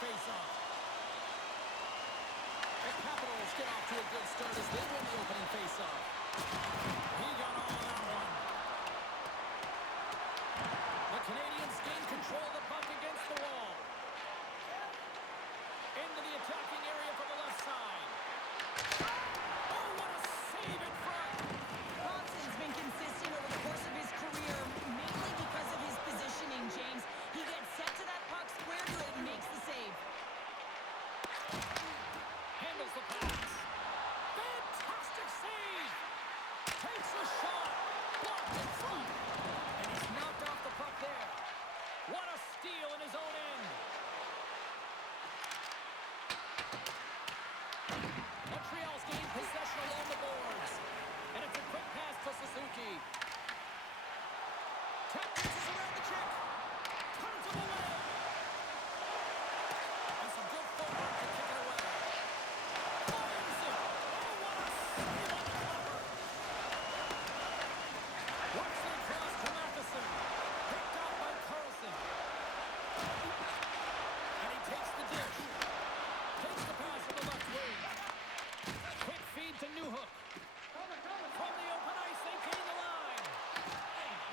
faceoff. The Capitals get off to a good start as they win the opening faceoff. He got all of that one. The Canadiens gain control of the puck against the wall. Into the attacking area from the left side. Oh, what a save in front! Thompson's been consistent over the course of his career, mainly because of his positioning, James. He gets set to that puck, square to it, and makes the save. Handles the pass. Fantastic save! Takes a shot. Blocked in front. And he's knocked off the puck there. What a steal in his own end. Montreal's gained possession along the boards. And it's a quick pass to Suzuki. Tap passes around the check. Turns him away. And some good footwork to kick it away. Fires it. Oh, what a save on the cover. Works it across to Matheson. Picked off by Carlson. And he takes the dish. Takes the pass from the left wing. Quick feed to Newhook. From the open ice, they gain the line.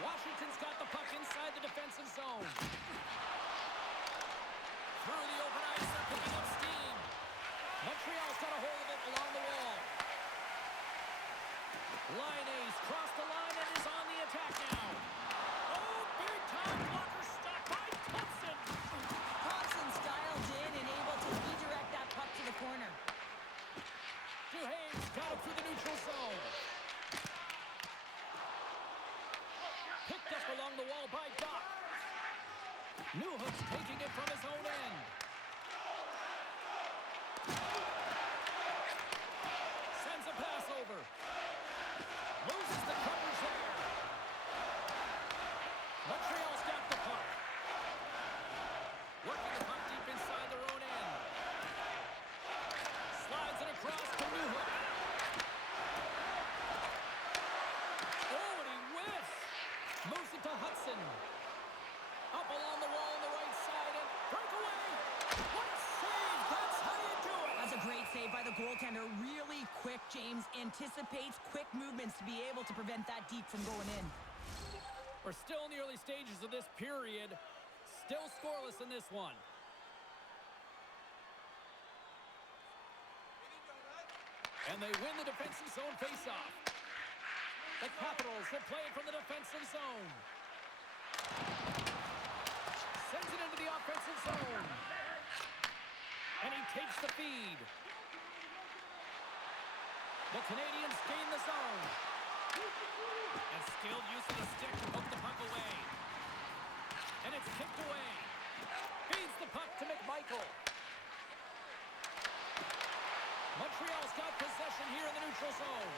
Washington's got the puck inside the defensive zone. Through the open ice, they're picking up steam. Montreal's got a hold of it along the wall. Line A's cross the line and is on the attack now. Oh, big time blocker stop by Thompson. Thompson's dialed in and able to redirect that puck to the corner. Duhaime's got it through the neutral zone. Picked up along the wall by Doc. Newhook's taking it from his own end. Sends a pass over. Loses the coverage there. Montreal's got the puck. Working the puck deep inside their own end. Slides it across to Newhook. Oh, and he whiffs. Moves it to Hudson. Up along the wall on the right side and breakaway. What a save. That's how you do it. That's a great save by the goaltender. Really quick, James. Anticipates quick movements to be able to prevent that deep from going in. We're still in the early stages of this period. Still scoreless in this one. And they win the defensive zone faceoff. The Capitals will play it from the defensive zone. Sends it into the offensive zone. And he takes the feed. The Canadiens gain the zone. And skilled use of the stick to hook the puck away. And it's kicked away. Feeds the puck to McMichael. Montreal's got possession here in the neutral zone.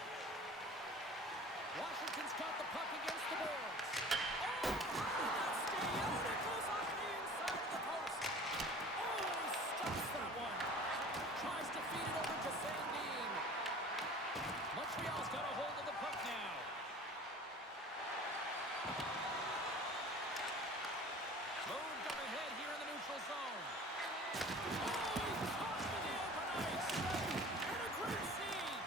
Washington's got the puck against the boards. Oh, how did that stay out? It goes off the inside of the post. Oh, he stops that one. Tries to feed it over to Sandin. Montreal's got a hold of the puck now. Moved up ahead here in the neutral zone. Oh, he's caught in the open ice. And a great save.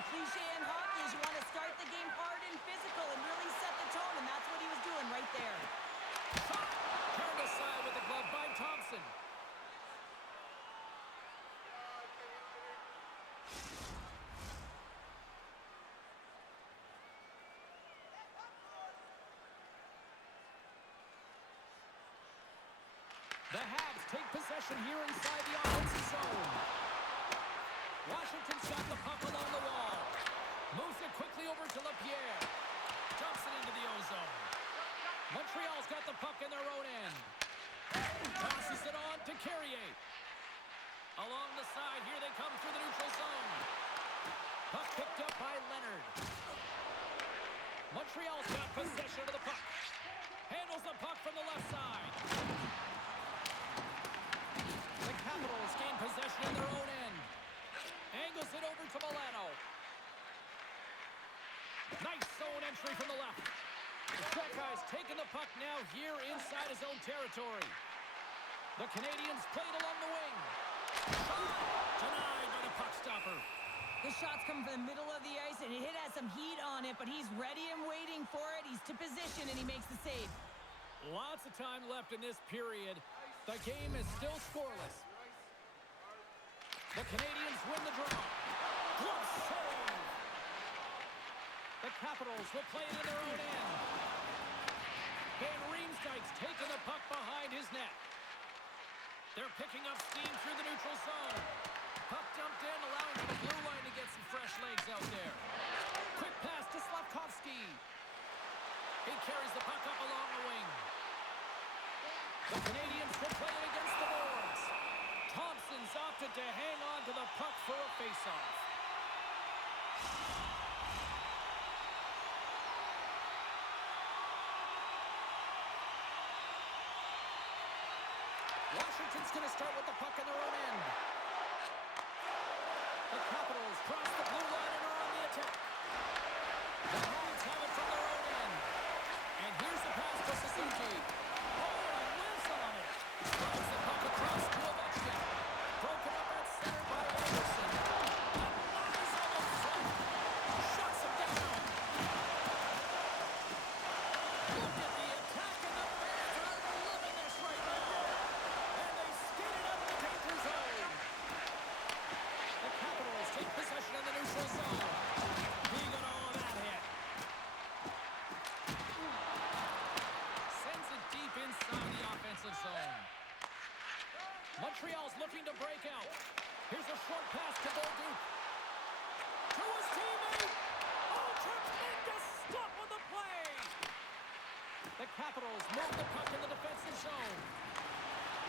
The cliche in hockey is you want to start the game hard and physical and really set the tone, and that's what he was doing right there. Shot. Turned aside with the glove by Thompson. The Habs take possession here inside the offensive zone. Washington's got the puck along the wall. Moves it quickly over to LaPierre. Dumps it into the ozone. Montreal's got the puck in their own end. Passes it on to Carrier. Along the side, here they come through the neutral zone. Puck picked up by Leonard. Montreal's got possession of the puck. Handles the puck from the left side. The Capitals gain possession in their own end. Angles it over to Milano. Nice zone entry from the left. The Buckeyes taking the puck now here inside his own territory. The Canadiens played along the wing. Shot! Denied by the puck stopper. The shot's coming from the middle of the ice, and it has some heat on it, but he's ready and waiting for it. He's to position, and he makes the save. Lots of time left in this period. The game is still scoreless. The Canadiens win the draw. Glove save! The Capitals will play it in their own end. Van Riemsdyk's taking the puck behind his net. They're picking up steam through the neutral zone. Puck dumped in, allowing the blue line to get some fresh legs out there. Quick pass to Slavkovsky. He carries the puck up along the wing. The Canadiens will play it against the boards. Thompson's opted to hang on to the puck for a faceoff. Washington's going to start with the puck in their own end. The Capitals cross the blue line and are on the attack. The Hawks have it from their own end. And here's the pass to Suzuki. Oh, he whiffs on it. Drives the puck across to Ovechkin. Broken up at center by Anderson. And Marcus on the front. Shuts him down. Look at the attack, and the fans are loving this right now. And they skate it out of the danger zone. The Capitals take possession of the neutral zone. He got all of that hit. Sends it deep inside the offensive zone. Montreal's looking to break out. Here's a short pass to Bolduc. To his teammate. Oh, tremendous stop on the play. The Capitals move the puck in the defensive zone.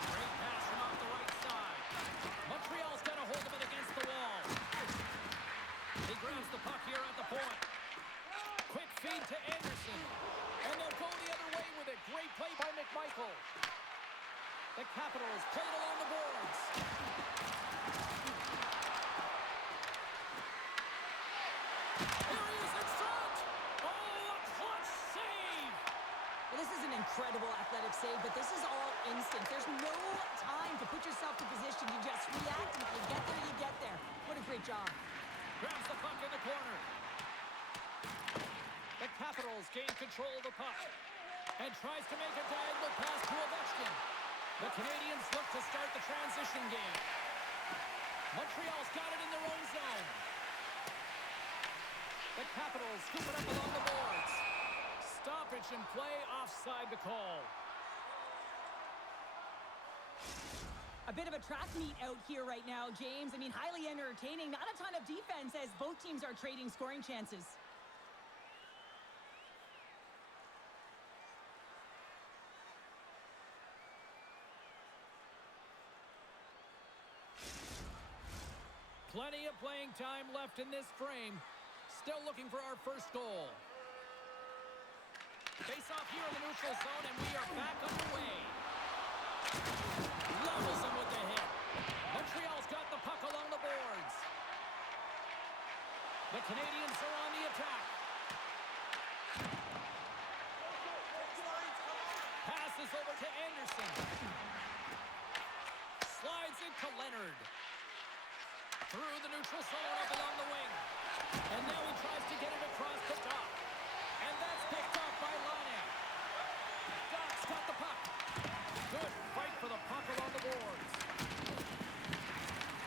Great pass from off the right side. Montreal's got a hold of it against the wall. He grabs the puck here at the point. Quick feed to Anderson. And they'll go the other way with it. Great play by McMichael. The Capitals play it along the boards. Here he is in front. Oh, a clutch save. Well, this is an incredible athletic save, but this is all instant. There's no time to put yourself in position. You just react, and if you get there, you get there. What a great job. Grabs the puck in the corner. The Capitals gain control of the puck and tries to make a diagonal pass to Ovechkin. The Canadiens look to start the transition game. Montreal's got it in their own zone. The Capitals scoop it up along the boards. Stoppage in play, offside the call. A bit of a track meet out here right now, James. I mean, highly entertaining. Not a ton of defense as both teams are trading scoring chances. Plenty of playing time left in this frame. Still looking for our first goal. Face off here in the neutral zone, and we are back underway. Levels him with the hit. Montreal's got the puck along the boards. The Canadiens are on the attack. Passes over to Anderson. Slides it to Leonard. Through the neutral zone up along the wing. And now he tries to get it across the top. And that's picked up by Laine. Doc's got the puck. Good fight for the puck along the boards.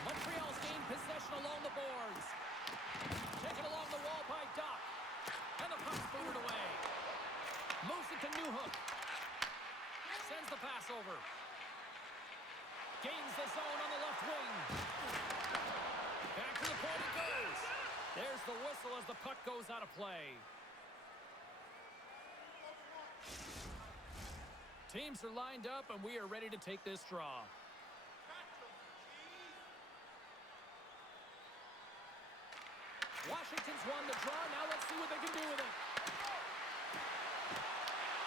Montreal's gained possession along the boards. Taken along the wall by Doc. And the puck's booted away. Moves it to Newhook. Sends the pass over. Gains the zone on the left wing. Back to the point it goes. There's the whistle as the puck goes out of play. Teams are lined up, and we are ready to take this draw. Washington's won the draw. Now let's see what they can do with it.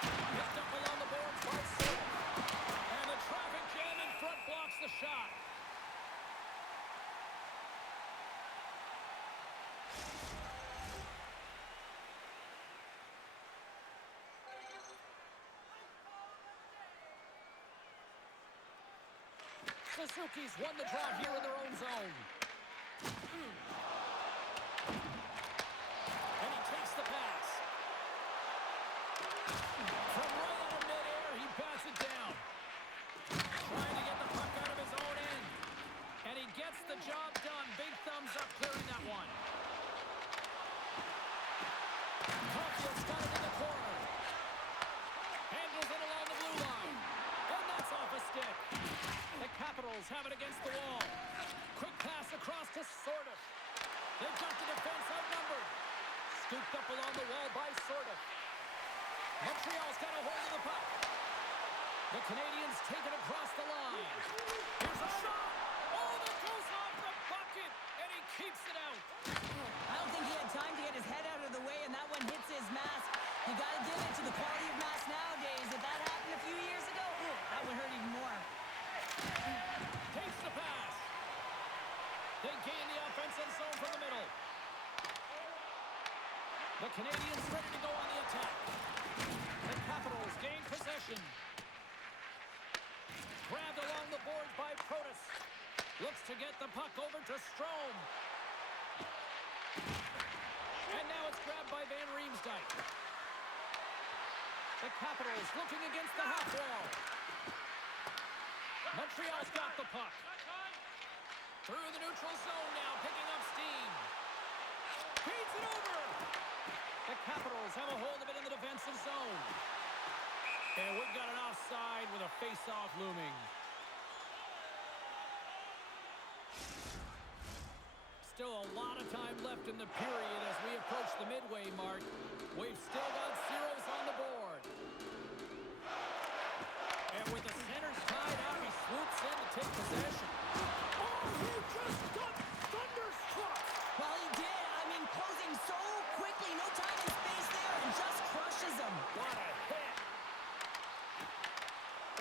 Picked up along the boards by Sid. And the traffic jam in front blocks the shot. Suzuki's won the draw here in their own zone. And he takes the pass. From right out of midair, he bats it down. Trying to get the puck out of his own end. And he gets the job done. Big thumbs up clearing that one. Caulfield's got it in the corner. Handles it along the blue line. And that's off a stick. The Capitals have it against the wall. Quick pass across to Sordiff. They've got the defense outnumbered. Scooped up along the wall by Sordiff. Montreal's got a hold of the puck. The Canadiens take it across the line. Here's a shot. Oh, that goes off the bucket. And he keeps it out. I don't think he had time to get his head out of the way, and that one hits his mask. You got to give it to the quality of mask nowadays. If that happened a few years ago, that would hurt even more. Takes the pass. They gain the offensive zone from the middle. The Canadiens ready to go on the attack. The Capitals gain possession. Grabbed along the boards by Protas. Looks to get the puck over to Strome. And now it's grabbed by Van Riemsdyk. The Capitals looking against the half wall. Montreal's got the puck. Through the neutral zone now, picking up steam. Feeds it over. The Capitals have a hold of it in the defensive zone. And we've got an offside with a face-off looming. Still a lot of time left in the period as we approach the midway mark. We've still got zeros on the board. And with the centers tied up, he swoops in to take possession. Oh, he just got thunderstruck! Well, he did. I mean, closing so quickly. No time and space there, and just crushes him. What a hit!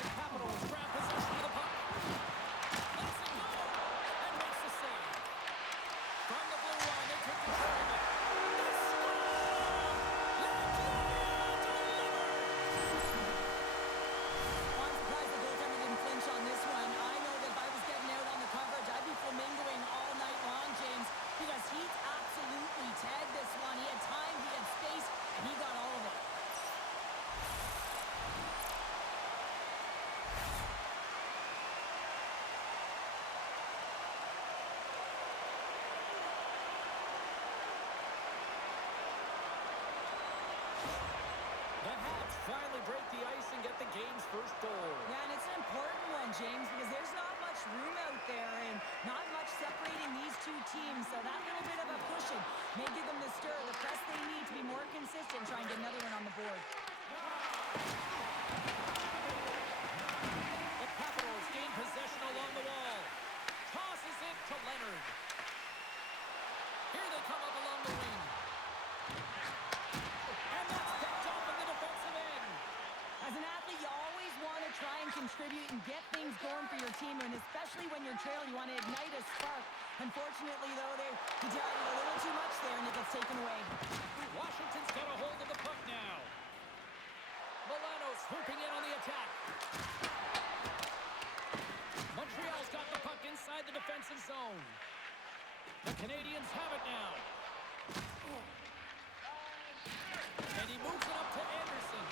The Capitals grab possession of the puck. Lets it go! And makes the save. From the blue line, they take control of it. They score! I'm surprised the goaltender didn't flinch on this one. I know that if I was getting out on the coverage, I'd be flamingoing all night long, James, because he's absolutely tagged this one. He had time, he had space, and he got all of it. The Habs finally break the ice and get the game's first goal. Yeah, and it's an important one, James, because there's not much room out there and not much separating these two teams. So that little bit of a pushing may give them the stir, the press they need to be more consistent, try and get another one on the board. The Capitals gain possession along the wall. Tosses it to Leonard. Here they come up along the wing. And that's picked off in the defensive end. As an athlete, you always want to try and contribute and get things going for your team, and especially when you're trailing, you want to ignite a spark. Unfortunately, though, he tried it a little too much there, and it gets taken away. Washington's got a hold of the puck now. Milano swooping in on the attack. Montreal's got the puck inside the defensive zone. The Canadiens have it now. And he moves it up to Anderson.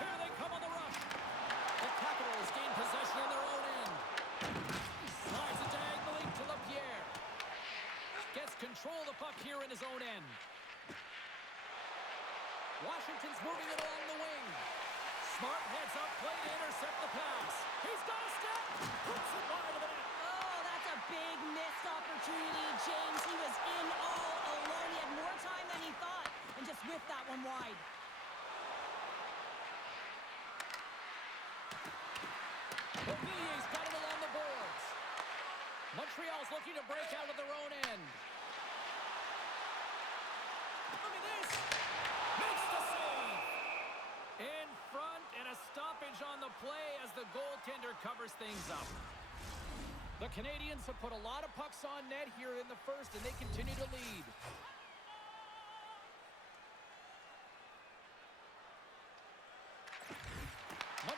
Here they come on the rush. The Capitals gain possession on their own end. Slides it diagonally to LaPierre. Gets control of the puck here in his own end. Washington's moving it along the wing. Smart heads up play to intercept the pass. He's got a step. Puts it wide of the net. Oh, that's a big missed opportunity, James. He was in all alone. He had more time than he thought, and just whipped that one wide. Beauvillier's got it along the boards. Montreal's looking to break out of their own end. Look at this. Makes the save. In front, and a stoppage on the play as the goaltender covers things up. The Canadiens have put a lot of pucks on net here in the first, and they continue to lead.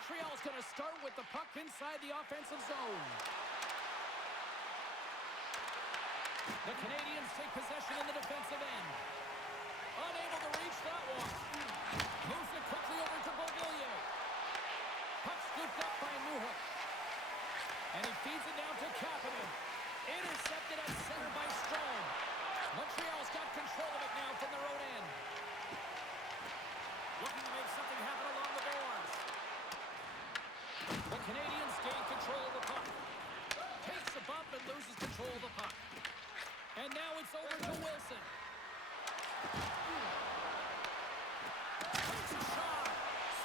Montreal's going to start with the puck inside the offensive zone. The Canadiens take possession in the defensive end. Unable to reach that one. Moves it quickly over to Beauvillier. Puck scooped up by Newhook. And he feeds it down to Kapanen. Intercepted at center by Strome. Montreal's got control of it now from their own end. Looking to make something happen along the boards. The Canadiens gain control of the puck. Takes a bump and loses control of the puck. And now it's over to Wilson. Takes a shot.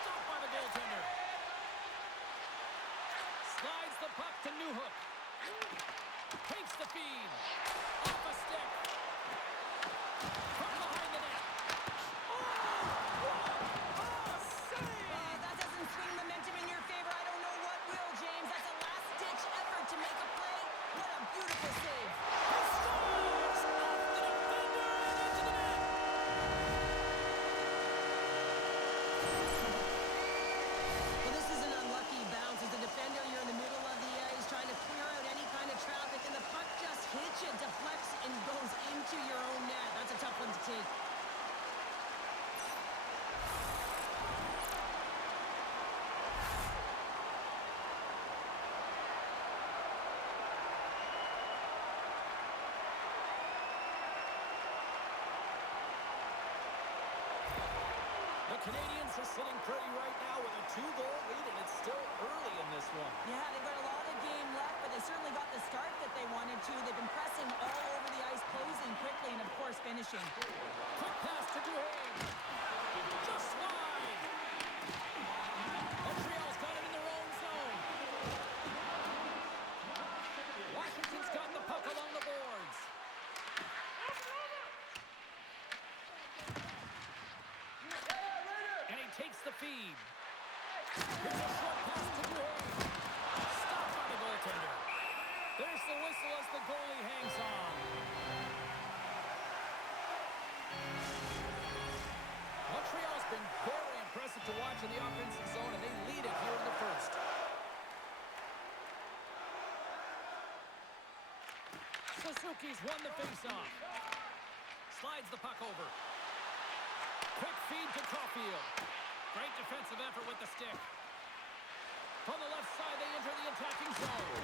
Stopped by the goaltender. Slides the puck to Newhook. Takes the feed. Off a stick. From behind the net. That doesn't swing momentum in your favor. I don't know what will, James. That's a last-ditch effort to make a play. What a beautiful save. He scores! Off the defender and into the net. Well, this is an unlucky bounce. As a defender, you're in the middle of the ice trying to clear out any kind of traffic, and the puck just hits you, deflects, and goes into your own net. That's a tough one to take. The Canadiens are sitting pretty right now with a 2-goal lead, and it's still early in this one. Yeah, they've got a lot of game left, but they certainly got the start that they wanted to. They've been pressing all over the ice, closing quickly, and, of course, finishing. Quick pass to Duhaime. Just wide. Montreal's got it in their own zone. Washington's got the puck along the boards. And he takes the feed. Here's a short pass to Duhaime. Stopped by the goaltender. There's the whistle as the goalie hangs on. Montreal's been very impressive to watch in the offensive zone, and they lead it here in the first. Suzuki's won the faceoff. Slides the puck over. Quick feed to Caulfield. Great defensive effort with the stick. From the left side, they enter the attacking zone.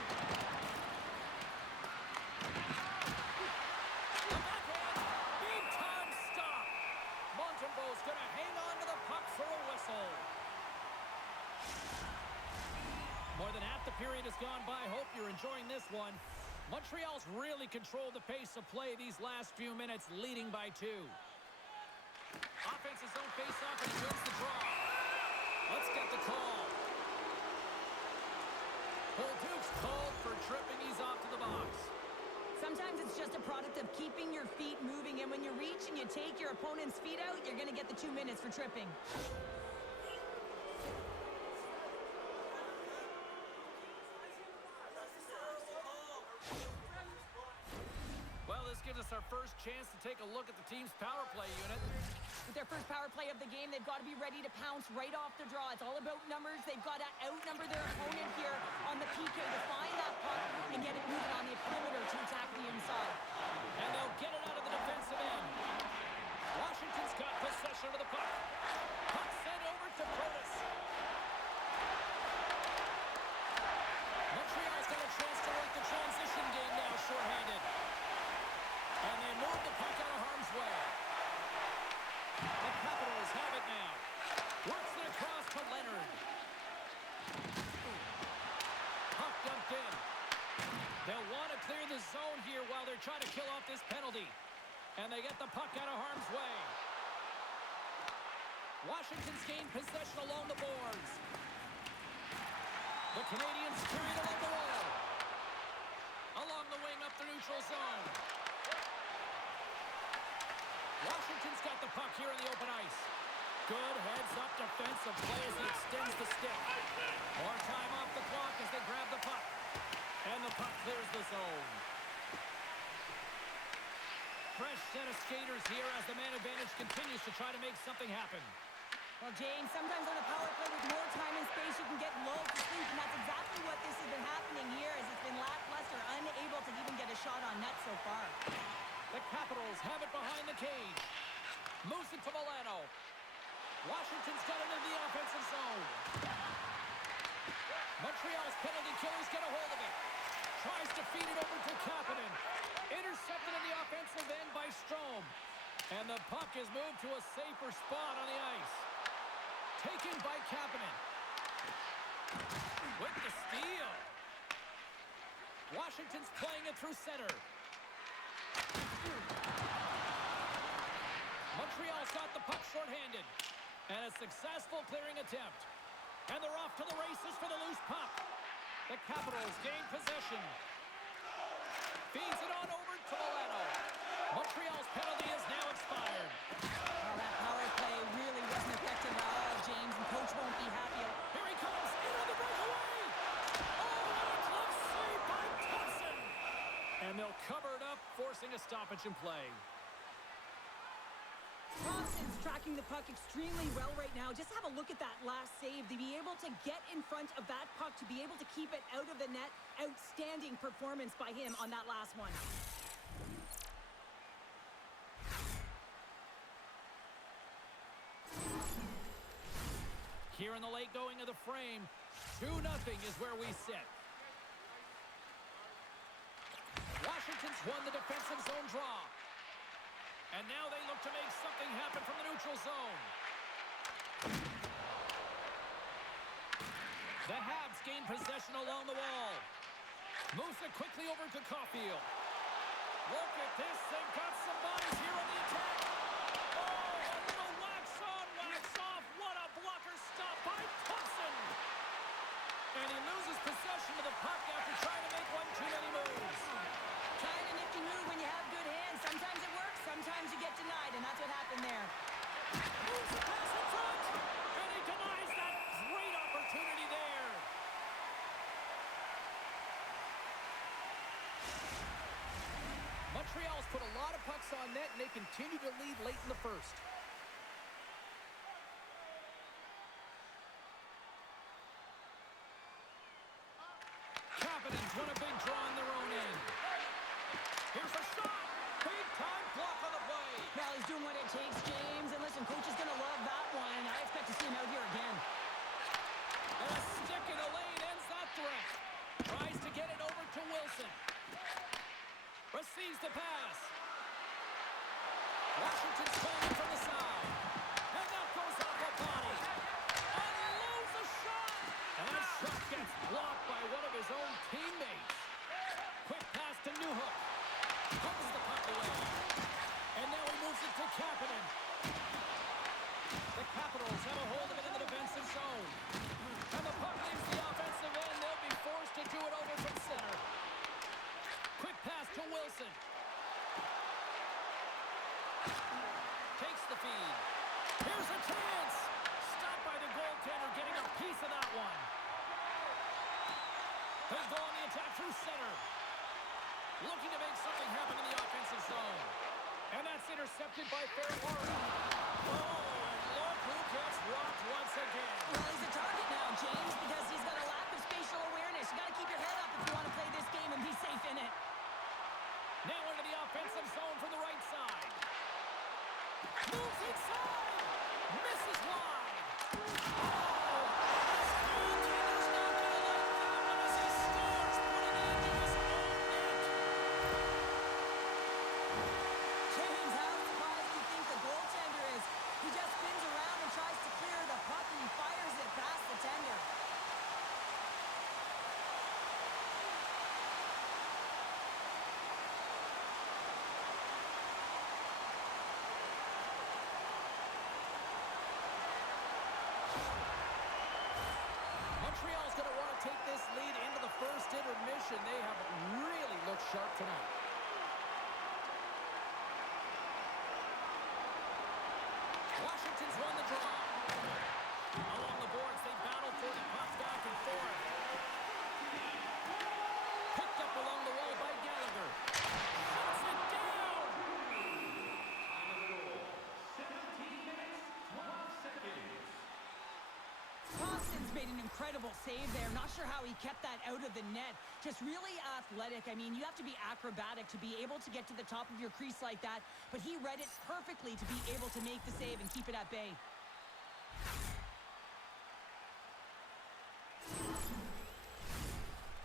The backhand. Big-time stop. Montembeau's going to hang on to the puck for a whistle. More than half the period has gone by. Hope you're enjoying this one. Montreal's really controlled the pace of play these last few minutes, leading by 2. Offensive zone face-off, and he wins the draw. Let's get the call. Bolduc's called for tripping. He's off to the box. Sometimes it's just a product of keeping your feet moving, and when you reach and you take your opponent's feet out, you're going to get the 2 minutes for tripping. Well, this gives us our first chance to take a look at the team's power play unit. With their first power play of the game, they've got to be ready to pounce right off the draw. It's all about numbers. They've got to outnumber their opponent here on the PK to find that puck and get it moving on the perimeter to attack the inside. And they'll get it out of the defensive end. Washington's got possession of the puck. Puck sent over to Protas. Montreal's got a chance to work the transition game now, shorthanded. And they move the puck out of harm's way. The Capitals have it now. Works it across to Leonard. Puck dumped in. They'll want to clear the zone here while they're trying to kill off this penalty. And they get the puck out of harm's way. Washington's gained possession along the boards. The Canadiens carry it along the wall. Along the wing up the neutral zone. Washington's got the puck here in the open ice. Good heads-up defensive play as he extends the stick. More time off the clock as they grab the puck. And the puck clears the zone. Fresh set of skaters here as the man advantage continues to try to make something happen. Well, James, sometimes on a power play with more time and space, you can get lulled to sleep, and that's exactly what this has been happening here, as it's been lackluster, unable to even get a shot on net so far. The Capitals have it behind the cage. Moves it to Milano. Washington's got it in the offensive zone. Montreal's penalty killers get a hold of it. Tries to feed it over to Kapanen. Intercepted in the offensive end by Strome. And the puck is moved to a safer spot on the ice. Taken by Kapanen. With the steal. Washington's playing it through center. Montreal's got the puck shorthanded. And a successful clearing attempt. And they're off to the races for the loose puck. The Capitals gain possession. Feeds it on over to Milano. Montreal's penalty is now expired. Well, that power play really wasn't effective at all, James, and coach won't be happy. Here he comes, in on the breakaway! Oh, what a glove save by Thompson! And they'll cover it up, forcing a stoppage in play. Thompson's tracking the puck extremely well right now. Just have a look at that last save. To be able to get in front of that puck, to be able to keep it out of the net, outstanding performance by him on that last one. Here in the late going of the frame, 2-0 is where we sit. Washington's won the defensive zone draw. And now they look to make something happen from the neutral zone. The Habs gain possession along the wall. Moves it quickly over to Caulfield. Look at this. They've got some bodies here on the attack. Oh, a little wax on, wax off. What a blocker stop by Thompson. And he loses possession of the puck after trying to make one too many moves. Kind of nifty move when you have good hands. Sometimes it works, sometimes you get denied, and that's what happened there. Moves the pass in front. And he denies that great opportunity there. Montreal's put a lot of pucks on net, and they continue to lead late in the first. Kapanen's won a big draw on their own end. Here's a shot. Big time block on the play. Well, he's doing what it takes, James. And listen, coach is going to love that one. I expect to see him out here again. And a stick in the lane ends that threat. Tries to get it over to Wilson. Receives the pass. Washington's playing from the side. And that goes off a body. Unloads a shot. And that shot gets blocked by one of his own teammates. Quick pass to Newhook. Pumps the puck away. And now he moves it to Kapanen. The Capitals have a hold of it in the defensive zone. And the puck leaves the offensive end. They'll be forced to do it over from center. Quick pass to Wilson. Takes the feed. Here's a chance. Stopped by the goaltender, getting a piece of that one. They go on the attack through center. Looking to make something happen in the offensive zone. And that's intercepted by Ferraro. Oh, and look who gets rocked once again. Well, he's a target now, James, because he's got a lack of spatial awareness. You got to keep your head up if you want to play this game and be safe in it. Now into the offensive zone from the right side. Moves inside. Misses wide. Oh, this goaltender's not going to let that one as he starts putting it into his own net. James, how surprised do you think the goaltender is? He just spins around and tries to clear the puck, and he fires it past the tender. Montreal's going to want to take this lead into the first intermission. They have really looked sharp tonight. Washington's won the draw. Along the boards, they battle for the puck back and forth. Picked up along the wall by Gallagher. Shuts it down. Time of the goal, 17 minutes, 12 seconds. made an incredible save there. Not sure how he kept that out of the net. Just really athletic. I mean, you have to be acrobatic to be able to get to the top of your crease like that, but he read it perfectly to be able to make the save and keep it at bay.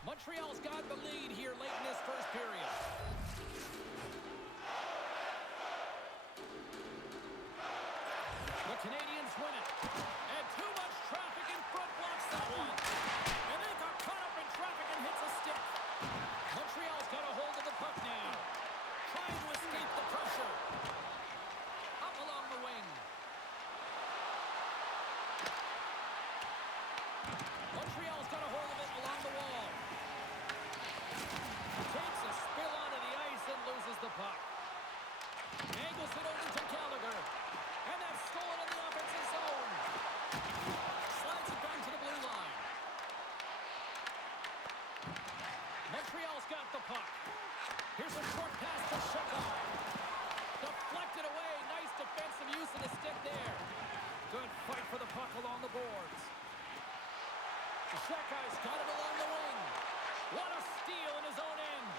Montreal's got the lead here late in this first period. The Canadiens win it. And too much traffic in front blocks that one. And they got caught up in traffic and hits a stick. Montreal's got a hold of the puck now. Trying to escape the pressure. Up along the wing. Montreal's got a hold of it along the wall. Takes a spill onto the ice and loses the puck. Angles it over to Gallagher. And that's stolen in the offensive zone. Slides it back to the blue line. Montreal's got the puck. Here's a short pass to Shekar. Deflected away. Nice defensive use of the stick there. Good fight for the puck along the boards. Shekar's got it along the wing. What a steal in his own end.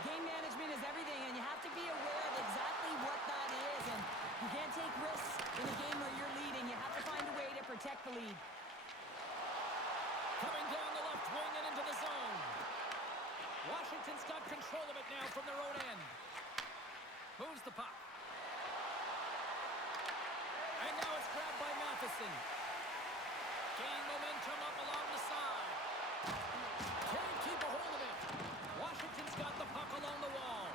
Game management is everything, and you have to be aware of exactly what that is. And you can't take risks in a game where you're leading. You have to find a way to protect the lead. Coming down the left wing and into the zone. Washington's got control of it now from their own end. Moves the puck. And now it's grabbed by Matheson. Gaining momentum up along the side. Can't keep a hold of it. Washington's got the puck along the wall.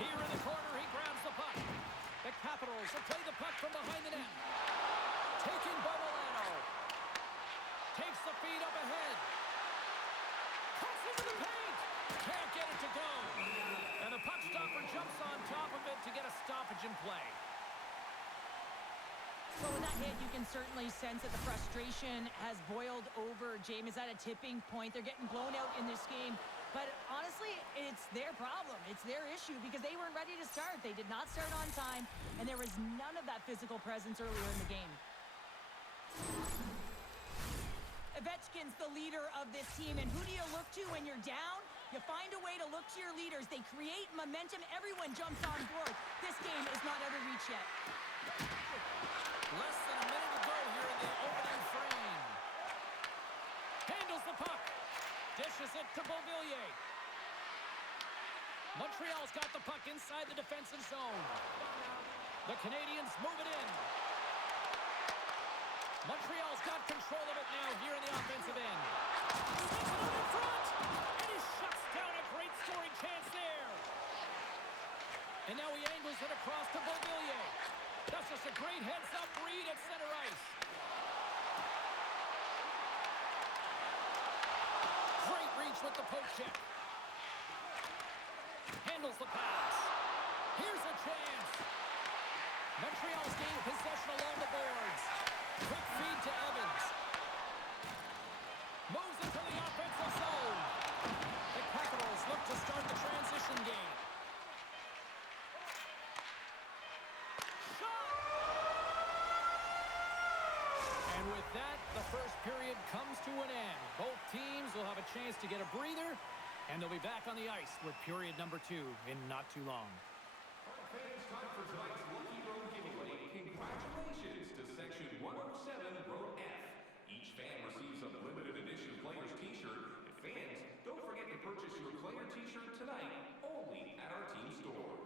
Here in the corner, he grabs the puck. The Capitals will play the puck from behind the net. Taken by Milano. Takes the feed up ahead. Cuts into the paint. Can't get it to go. And the puck stopper jumps on top of it to get a stoppage in play. So with that hit, you can certainly sense that the frustration has boiled over. James is at a tipping point. They're getting blown out in this game. But honestly, it's their problem. It's their issue because they weren't ready to start. They did not start on time, and there was none of that physical presence earlier in the game. Ovechkin's the leader of this team, and who do you look to when you're down? You find a way to look to your leaders. They create momentum. Everyone jumps on board. This game is not out of reach yet. Less than a minute to go here in the opening frame. Handles the puck. Dishes it to Beauvillier. Montreal's got the puck inside the defensive zone. The Canadiens move it in. Montreal's got control of it now here in the offensive end. Sends it up in front. And he shuts down a great scoring chance there. And now he angles it across to Beauvillier. That's just a great heads-up read at center ice. Great reach with the poke check. Handles the pass. Here's a chance. Montreal's gained possession along the boards. Quick feed to Evans. Moves into the offensive zone. The Capitals look to start the transition game. With that, the first period comes to an end. Both teams will have a chance to get a breather, and they'll be back on the ice with period number 2 in not too long. Fans, time for tonight's Lucky Road giveaway. Congratulations to Section 107, Row F. Each fan receives a limited edition player's t-shirt. And fans, don't forget to purchase your player t-shirt tonight, only at our team store.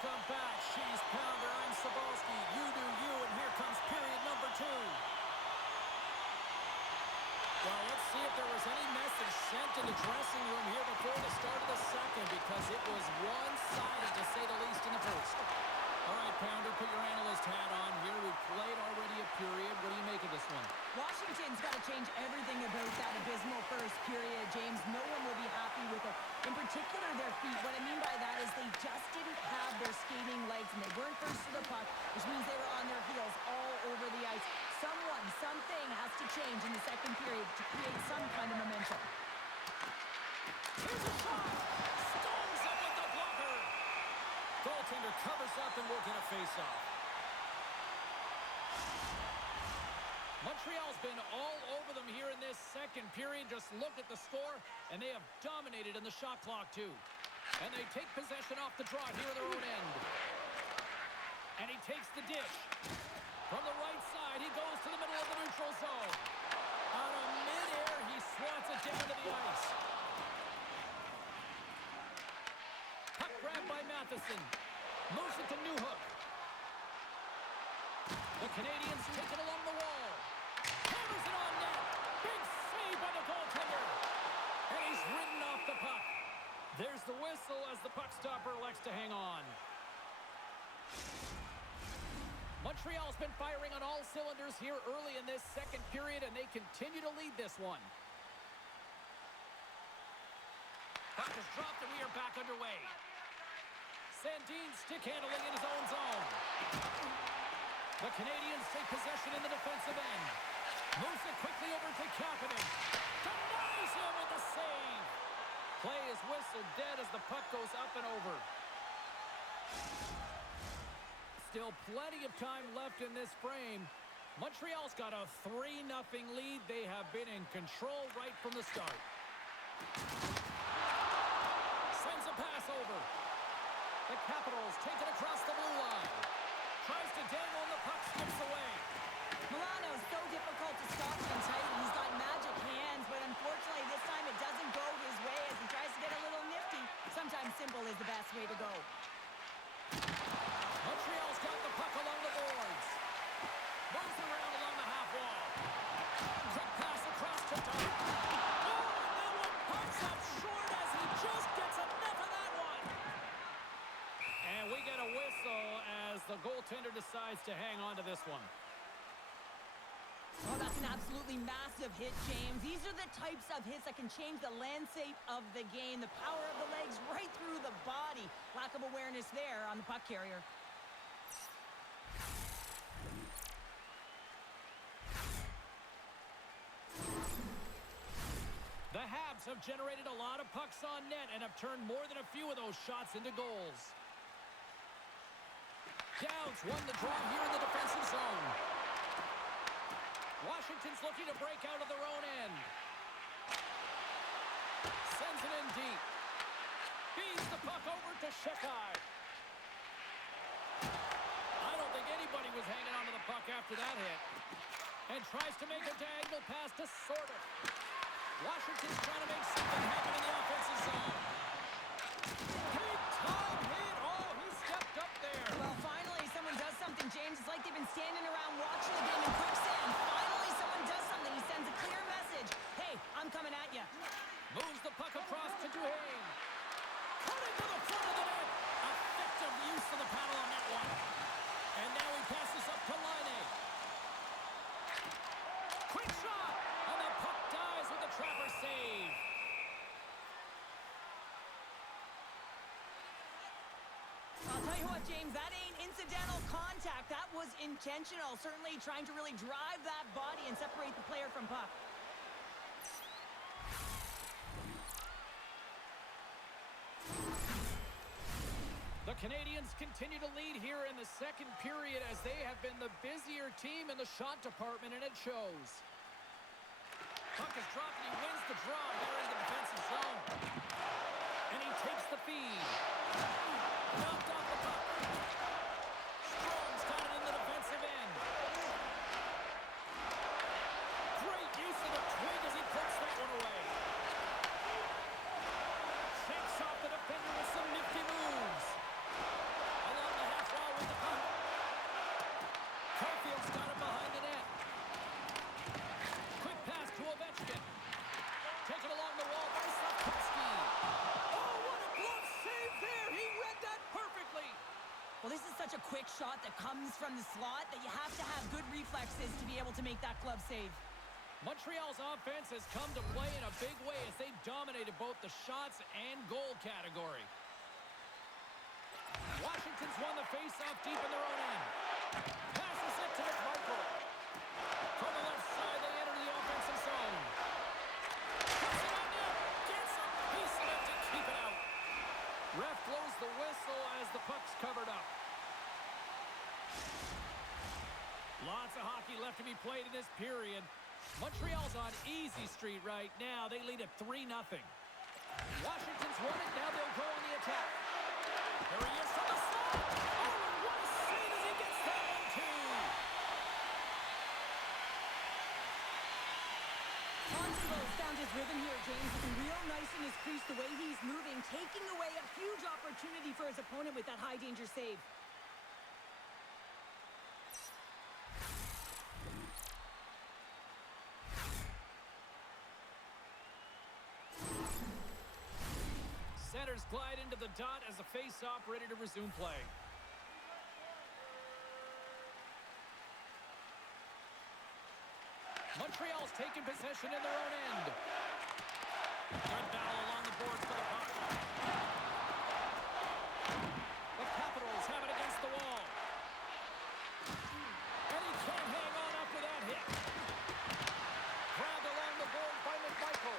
Welcome back. She's Pounder. I'm Cebulski. You do you, and here comes period number 2. Well, let's see if there was any message sent in the dressing room here before the start of the second, because it was one-sided, to say the least, in the first. All right, Pounder, put your analyst hat on here. We've played already a period. What do you make of this one? Washington's got to change everything about that abysmal first period, James. No one will be happy with it. In particular, their feet. What I mean by that is they just didn't have their skating legs, and they weren't first to the puck, which means they were on their heels all over the ice. Something has to change in the second period to create some kind of momentum. Here's a shot! Storms up with the blocker! Goaltender covers up and will get a face-off. Montreal's been all over them here in this second period. Just look at the score, and they have dominated in the shot clock, too. And they take possession off the draw here in their own end. And he takes the dish. From the right side, he goes to the middle of the neutral zone. Out of midair, he swats it down to the ice. Puck grabbed by Matheson. Moves it to Newhook. The Canadiens take it along the wall. Hammers it on net. Big save by the goaltender. And he's ridden off the puck. There's the whistle as the puck stopper elects to hang on. Montreal's been firing on all cylinders here early in this second period, and they continue to lead this one. Puck is dropped, and we are back underway. Sandin stick handling in his own zone. The Canadiens take possession in the defensive end. Moves it quickly over to Kapanen. Denies him with the save. Play is whistled dead as the puck goes up and over. Still plenty of time left in this frame. Montreal's got a 3-0 lead. They have been in control right from the start. Sends a pass over. The Capitals take it across the blue line. Tries to dangle and the puck skips away. Milano's so difficult to stop and tight. He's got magic hands, but unfortunately this time it doesn't go his way as he tries to get a little nifty. Sometimes simple is the best way to go. Montreal's got the puck along the boards. Moves around along the half wall. Quick pass across to Dart. Oh, and that one pops up short as he just gets enough of that one. And we get a whistle as the goaltender decides to hang on to this one. Oh, that's an absolutely massive hit, James. These are the types of hits that can change the landscape of the game. The power of the legs right through the body. Lack of awareness there on the puck carrier. The Habs have generated a lot of pucks on net and have turned more than a few of those shots into goals. Downs won the draw here in the defensive zone. Washington's looking to break out of their own end. Sends it in deep. Feeds the puck over to Shekai. I don't think anybody was hanging onto the puck after that hit. And tries to make a diagonal pass to Sorter. Washington's trying to make something happen in the offensive zone. Big time hit. Oh, he stepped up there. Well, finally someone does something, James. It's like they've been standing around watching the game in quicksand. Finally someone does something. He sends a clear message. Hey, I'm coming at you. Moves the puck across to Duhaime. Cutting to the front of the net. Effective use of the paddle on that one. And now he passes up to Laine. Quick shot. And the puck dies with the trapper save. I'll tell you what, James, that ain't incidental contact. That was intentional. Certainly trying to really drive that body and separate the player from puck. The Canadiens continue to lead here in the second period as they have been the busier team in the shot department, and it shows. Puck is dropped and he wins the draw there in the defensive zone. And he takes the feed. Knocked off the puck. Strong's got it in the defensive end. Great use of the twig as he puts that one away. Shakes off the defender with some nifty moves. And quick shot that comes from the slot that you have to have good reflexes to be able to make that glove save. Montreal's offense has come to play in a big way as they've dominated both the shots and goal category. Washington's won the faceoff deep in their own end. Passes it to McMichael. From the left side, they enter the offensive zone. Puts it on net. Gets a piece of it to keep it out. Ref blows the whistle as the puck's covered up. Lots of hockey left to be played in this period. Montreal's on easy street right now. They lead at 3-0. Washington's won it. Now they'll go on the attack. Here he is from the slot. Oh, what a save as he gets that one, too. Montreal's found his rhythm here, James. Looking real nice in his crease, the way he's moving, taking away a huge opportunity for his opponent with that high-danger save. Centers glide into the dot as the face-off ready to resume play. Montreal's taking possession in their own end. Good battle along the boards for the puck. The Capitals have it against the wall. And he can't hang on after that hit. Grabbed along the boards by McMichael.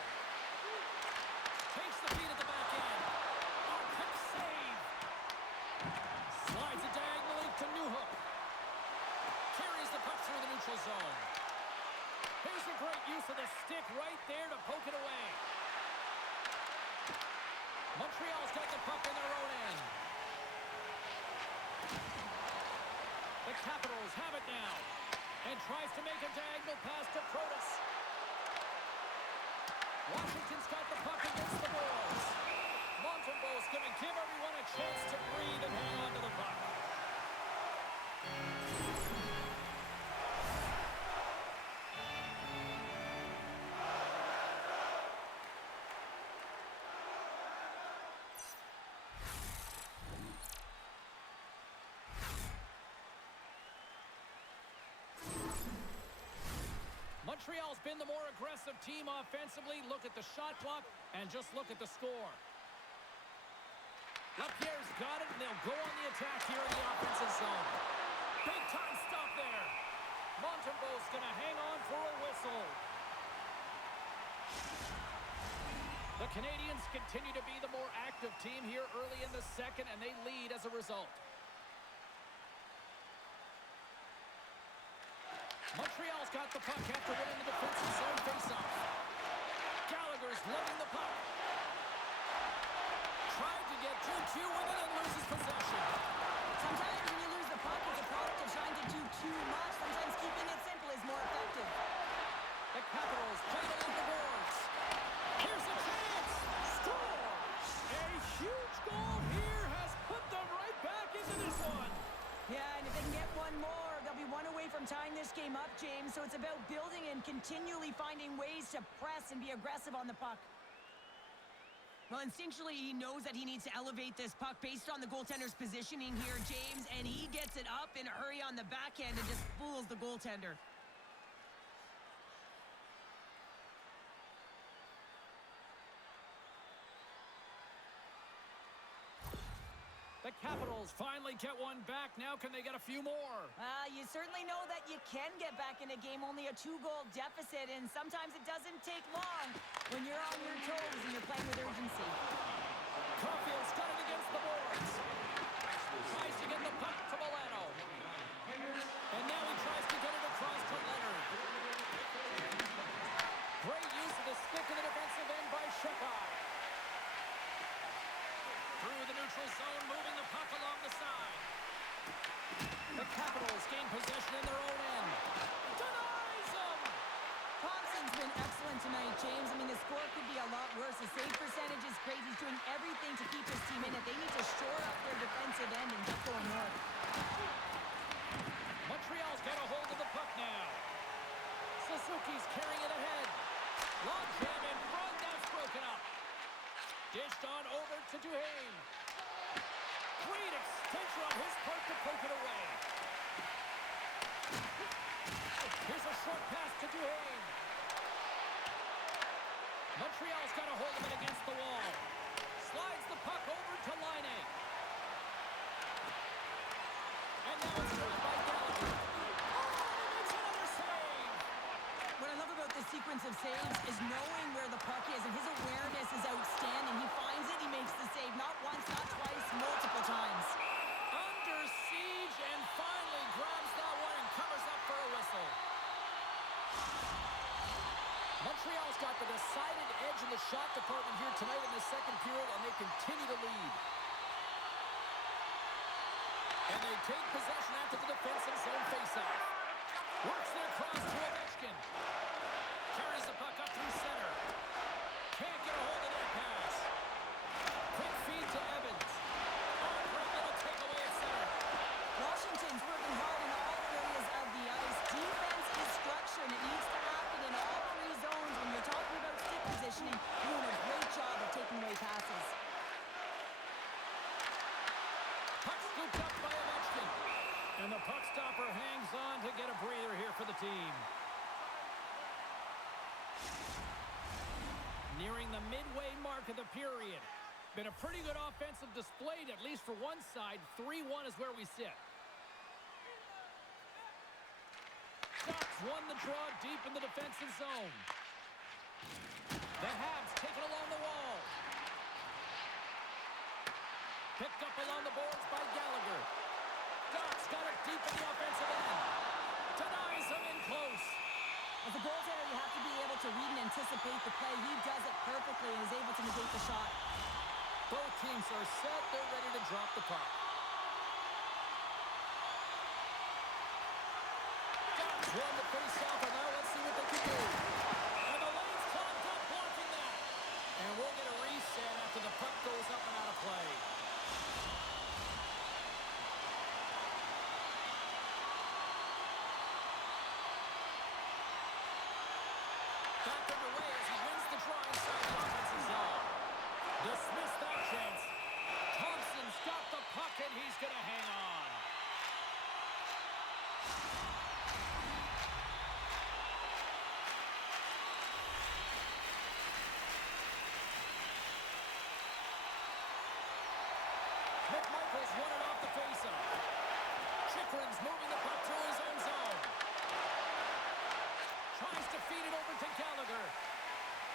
Takes the feed at the back end. Oh, quick save. Slides it diagonally to Newhook. Carries the puck through the neutral zone. Here's a great use of the stick right there to poke it away. Montreal's got the puck in their own end. The Capitals have it now. And tries to make a diagonal pass to Protas. Washington's got the puck against the boards. Montembeau's going to give everyone a chance to breathe and hang on to the puck. Montreal's been the more aggressive team offensively. Look at the shot clock and just look at the score. Lapierre's got it, and they'll go on the attack here in the offensive zone. Big time stop there. Montembeau's going to hang on for a whistle. The Canadiens continue to be the more active team here early in the second, and they lead as a result. Montreal's got the puck after winning the defensive zone faceoff. Gallagher's lugging the puck. Tried to get 2-2 with it and loses possession. Sometimes when you lose the puck, it's a product of trying to do too much. Sometimes keeping it simple is more effective. The Capitals play it on the boards. Here's a chance. Score! A huge goal here has put them right back into this one. Yeah, and if they can get one more, they'll be one away from tying this game up, James. So it's about building and continually finding ways to press and be aggressive on the puck. Well, instinctually, he knows that he needs to elevate this puck based on the goaltender's positioning here, James, and he gets it up in a hurry on the backhand and just fools the goaltender. The Capitals finally get one back. Now can they get a few more? You certainly know that you can get back in a game, only a 2-goal deficit, and sometimes it doesn't take long when you're on your toes and you're playing with urgency. Caulfield's got it against the boards. Tries to get the puck to Milano. And now he tries to get it across to Leonard. Great use of the stick in the defensive end by Shekai. Through the neutral zone, moving the puck along the side. The Capitals gain possession in their own end. Denies them! Thompson's been excellent tonight, James. I mean, the score could be a lot worse. The save percentage is great. He's doing everything to keep his team in it. They need to shore up their defensive end and get going north. Montreal's got a hold of the puck now. Suzuki's carrying it ahead. Long jam in front, that's broken up. Dished on over to Duhaime. Great extension on his part to poke it away. of saves is knowing where the puck is, and his awareness is outstanding. He finds it, he makes the save, not once, not twice, multiple times. Under siege and finally grabs that one and covers up for a whistle. Montreal's got the decided edge in the shot department here tonight in the second period, and they continue to lead. And they take possession after the defensive zone faceoff. Works it across to Ovechkin. Carries the puck up through center. Can't get a hold of that pass. Quick feed to Evans. Oh, great little takeaway at center. Washington's working hard in all areas of the ice. Defense is structure, and it needs to happen in all three zones. When you're talking about stick positioning, doing a great job of taking away passes. Puck scooped up by Ovechkin. And the puck stopper hangs on to get a breather here for the team. Nearing the midway mark of the period. Been a pretty good offensive display, at least for one side. 3-1 is where we sit. Ducks won the draw deep in the defensive zone. The Habs take it along the wall. Picked up along the boards by Gallagher. Ducks got it deep in the offensive end. Denies him in close. As a goaltender, you have to be able to read and anticipate the play. He does it perfectly and is able to negate the shot. Both teams are set. They're ready to drop the puck. Ducks won the face-off, and now let's see what they can do. And the lane's clogged up, blocking that. And we'll get a reset after the puck goes up and out of play. Back underway as he wins the draw inside the offensive zone. Dismiss that chance. Thompson's got the puck, and he's going to hang on. McMichael's won it off the faceoff. Chikrin's moving the puck through his own zone. Tries to feed it over to Gallagher.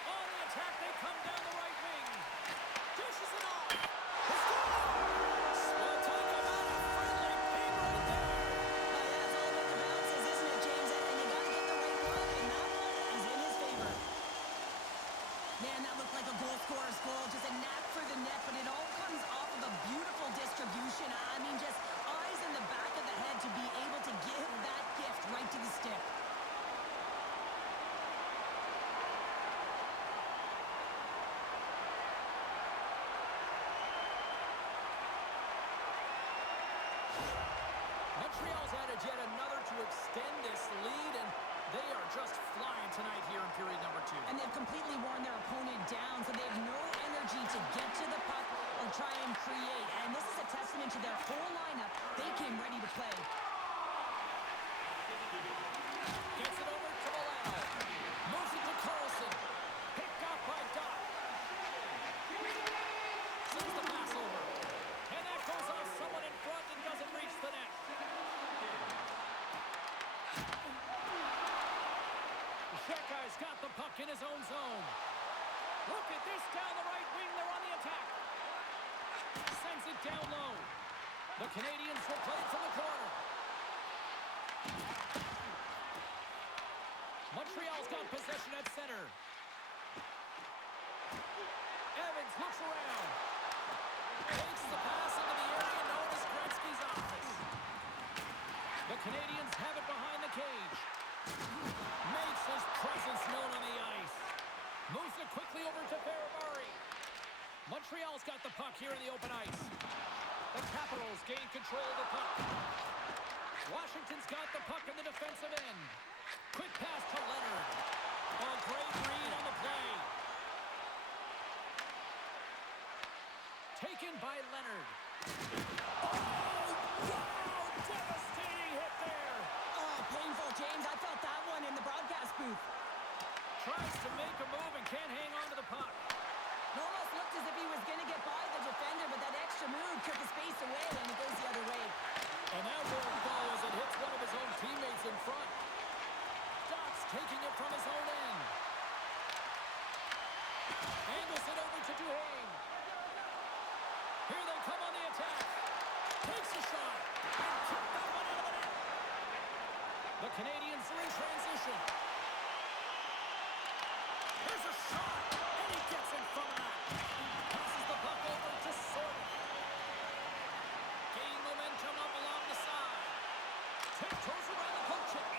On the attack, they come down the right wing. Dishes it off. It's good. Well, talk about a friendly ping right there. Yeah, it's all about the bounces, isn't it, James? And you got to get the right one, and that one is in his favor. Man, that looked like a goal scorer's goal. Just a knack for the net, but it all comes off of a beautiful distribution. I mean, just eyes in the back of the head to be able to give that gift right to the stick. Montreal's added yet another to extend this lead, and they are just flying tonight here in period number 2. And they've completely worn their opponent down, so they have no energy to get to the puck or try and create. And this is a testament to their whole lineup. They came ready to play. Gets it over to Milano. Moves it to Carlson. Picked off by Doc. Sends the pass over. And that goes off someone in front and doesn't reach the net. Shekai's got the puck in his own zone. Look at this down the right wing. They're on the attack. Sends it down low. The Canadiens will play it from the corner. Montreal's got possession at center. Evans looks around. Takes the pass into the area known as Gretzky's office. The Canadiens have it behind the cage. Makes his presence known on the ice. Moves it quickly over to Ferrari. Montreal's got the puck here in the open ice. The Capitals gain control of the puck. Washington's got the puck in the defensive end. Quick pass to Leonard. A great read on the play. Taken by Leonard. Oh, wow! Devastating hit there. Oh, painful, James. I felt that one in the broadcast booth. Tries to make a move and can't hang on to the puck. It almost looked as if he was going to get by the defender, but that extra move took his space away, and it goes the other way. And that won't go as it hits one of his own teammates in front. Ducks taking it from his own end. Angles it over to Duhane. Here they come on the attack. Takes a shot. And kicked that one out of the net. The Canadiens are in transition. Here's a shot. And he gets in front of that. Passes the puck over to Sorkin. Gaining momentum up along the side. Tiptoes around the poke check.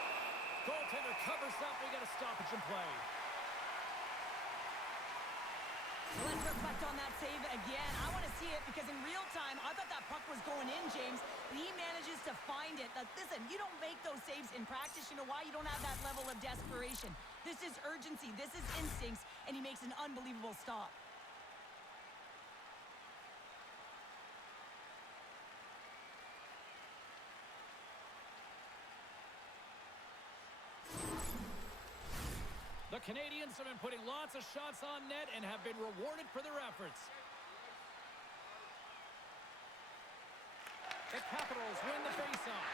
Goaltender covers up. We got a stoppage in play. So let's reflect on that save again. I want to see it because in real time, I thought that puck was going in, James. But he manages to find it. Now, listen, you don't make those saves in practice. You know why? You don't have that level of desperation. This is urgency. This is instincts. And he makes an unbelievable stop. The Canadiens have been putting lots of shots on net and have been rewarded for their efforts. The Capitals win the faceoff.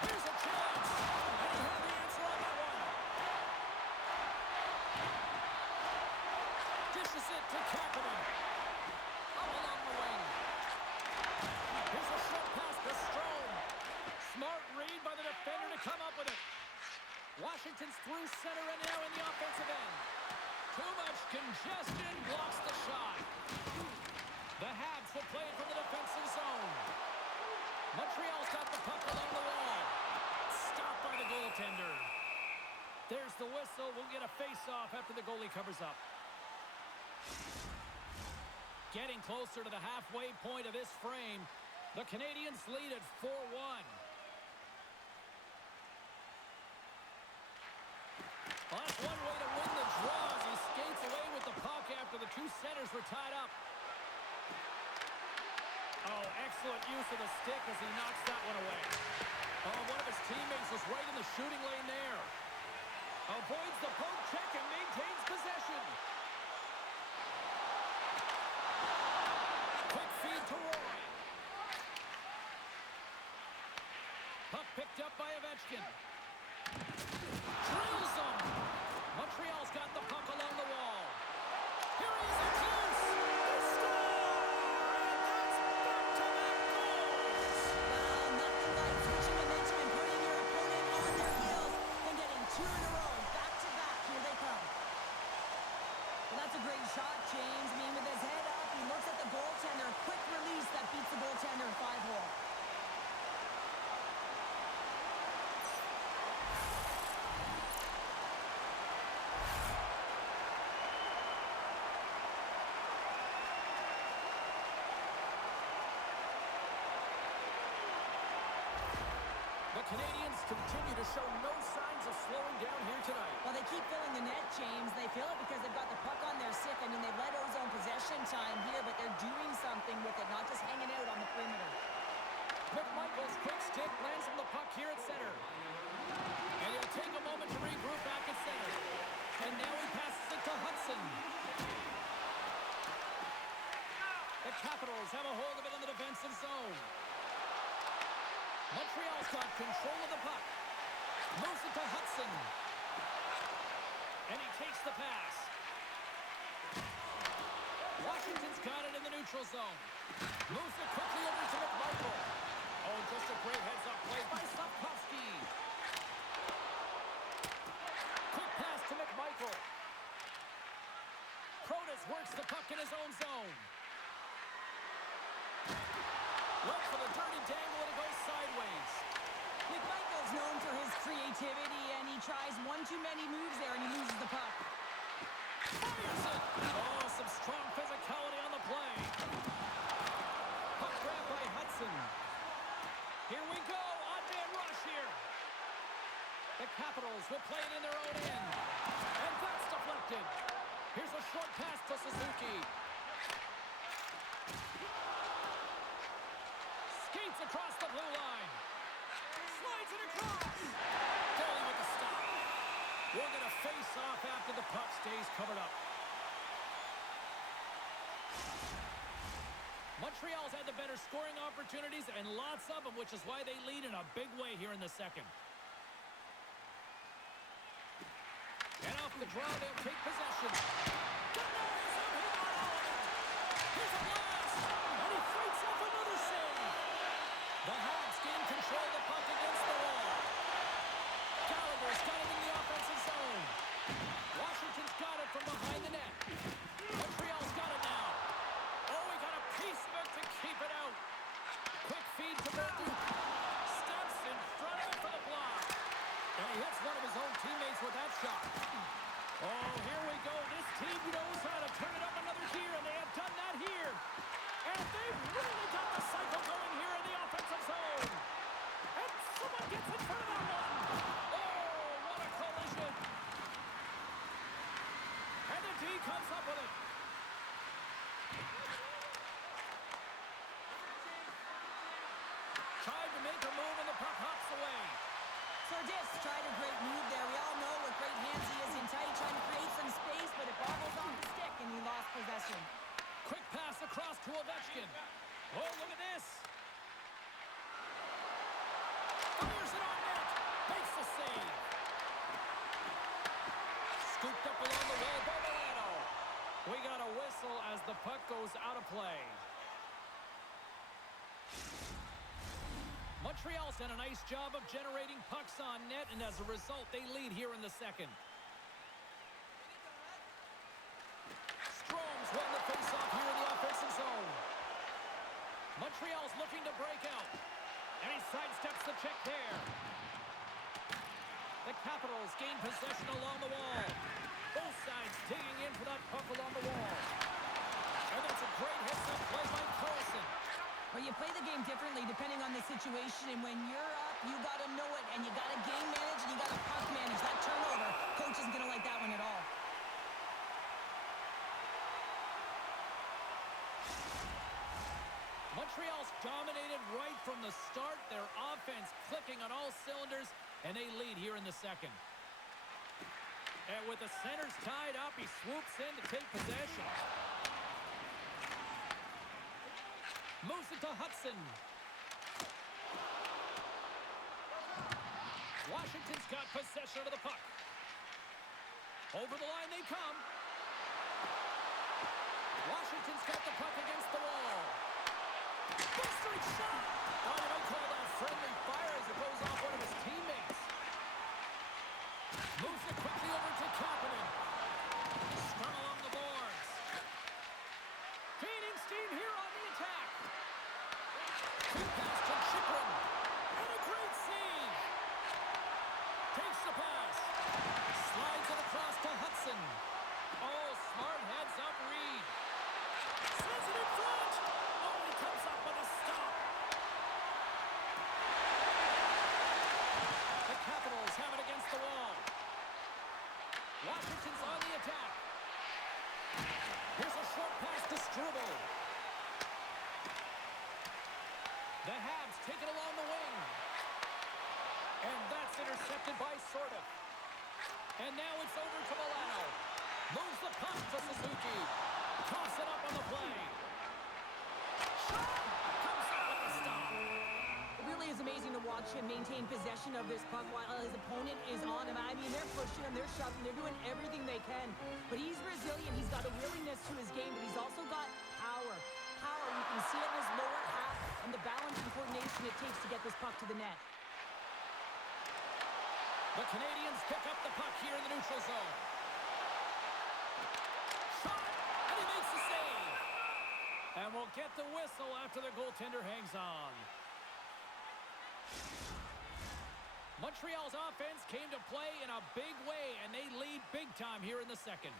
Here's a chance. And he had the answer on that one. Dishes it to Kapanen. Up along the wing. Here's a short pass to Strome. Smart read by the defender to come up with it. Washington's through center and now in the offensive end. Too much congestion blocks the shot. The Habs will play it from the defensive zone. Montreal's got the puck along the wall. Stopped by the goaltender. There's the whistle. We'll get a face-off after the goalie covers up. Getting closer to the halfway point of this frame. The Canadiens lead at 4-1. Well, that's one way to win the draw as he skates away with the puck after the two centers were tied up. Oh, excellent use of the stick as he knocks that one away. Oh, one of his teammates was right in the shooting lane there. Avoids the poke check and maintains possession. Quick feed to Roy. Puck picked up by Ovechkin. Drills him. Montreal's got the puck along the wall. Here he is in close. They score! And that's back-to-back goals. Wow, nothing like switching momentum and putting your opponent on their heels and getting two in a row. Back-to-back. Here they come. Well, that's a great shot, James. I mean, with his head up, he looks at the goaltender. Quick release that beats the goaltender in 5-hole. The Canadiens continue to show no signs of slowing down here tonight. Well, they keep filling the net, James. They fill it because they've got the puck on their stick. I mean, they've let ozone possession time here, but they're doing something with it, not just hanging out on the perimeter. McMichael's quick stick lands from the puck here at center. And he'll take a moment to regroup back at center. And now he passes it to Hudson. The Capitals have a hold of it in the defensive zone. Montreal's got control of the puck. Moves it to Hudson. And he takes the pass. Washington's got it in the neutral zone. Moves it quickly over to McMichael. Oh, just a great heads-up play by Slavkovsky. Quick pass to McMichael. Protas works the puck in his own zone. Went for the dirty dangle and it goes sideways. McMichael's known for his creativity, and he tries one too many moves there, and he loses the puck. Fires it! Oh, some strong physicality on the play. Puck grab by Hudson. Here we go, odd-man rush here. The Capitals will play it in their own end. And that's deflected. Here's a short pass to Suzuki. Skates across the blue line. Slides it across. Goalie with the stop. We're going to face off after the puck stays covered up. Montreal's had the better scoring opportunities and lots of them, which is why they lead in a big way here in the second. And off the draw, they'll take possession. Here's a blast! And he fights off another save! The Habs gain control of the puck against the wall. Gallagher's got it in the offensive zone. Washington's got it from behind the net. Montreal's got it now. Oh, he got a piece of it to keep it out. Quick feed to Bolduc. Steps in front of it for the block. And he hits one of his own teammates with that shot. Oh, here we go. This team knows how to turn it up another gear, and they have done that here. And they've really got the cycle going here in the offensive zone. And someone gets in front of that one. Oh, what a collision. And the D comes up with it. Tried to make a move, and the puck hops away. Sordis tried a great move there. We all know what great hands he is in tight, trying to create some space, but it bobbles off the stick, and he lost possession. Quick pass across to Ovechkin. Oh, look at this. Fires it on net. Makes the save. Scooped up along the wall by Milano. We got a whistle as the puck goes out of play. Montreal's done a nice job of generating pucks on net, and as a result, they lead here in the second. Strome's won the faceoff here in the offensive zone. Montreal's looking to break out, and he sidesteps the check there. The Capitals gain possession along the wall. Both sides digging in for that puck along the wall. And that's a great hits-up play by Carlson. Well, you play the game differently depending on the situation, and when you're up, you got to know it, and you got to game manage, and you got to puck manage. That turnover, coach isn't going to like that one at all. Montreal's dominated right from the start. Their offense clicking on all cylinders, and they lead here in the second. And with the centers tied up, he swoops in to take possession. Moves it to Hudson. Washington's got possession of the puck. Over the line they come. Washington's got the puck against the wall. Big shot! Oh, they might call that friendly fire as it goes off one of his teammates. Moves it quickly over to Kapanen. Sprung along the boards. Gaining steam here on the attack. Quick pass to Chychrun. And a great save. Takes the pass. Slides it across to Hudson. Oh, smart heads up Reed. Sends it in front. Oh, he comes up with a stop. The Capitals have it against the wall. Washington's on the attack. Here's a short pass to Struble. The Habs take it along the wing. And that's intercepted by Sorda. And now it's over to Milano. Moves the puck to Suzuki. Toss it up on the play. Shot! Comes up with the stop. It really is amazing to watch him maintain possession of this puck while his opponent is on him. I mean, they're pushing him, they're shoving, they're doing everything they can. But he's resilient. He's got a willingness to his game, but he's also got power. Power, you can see it in his lower half and the balance and coordination it takes to get this puck to the net. The Canadiens pick up the puck here in the neutral zone. Shot! And he makes the save. And we'll get the whistle after the goaltender hangs on. Montreal's offense came to play in a big way, and they lead big time here in the second.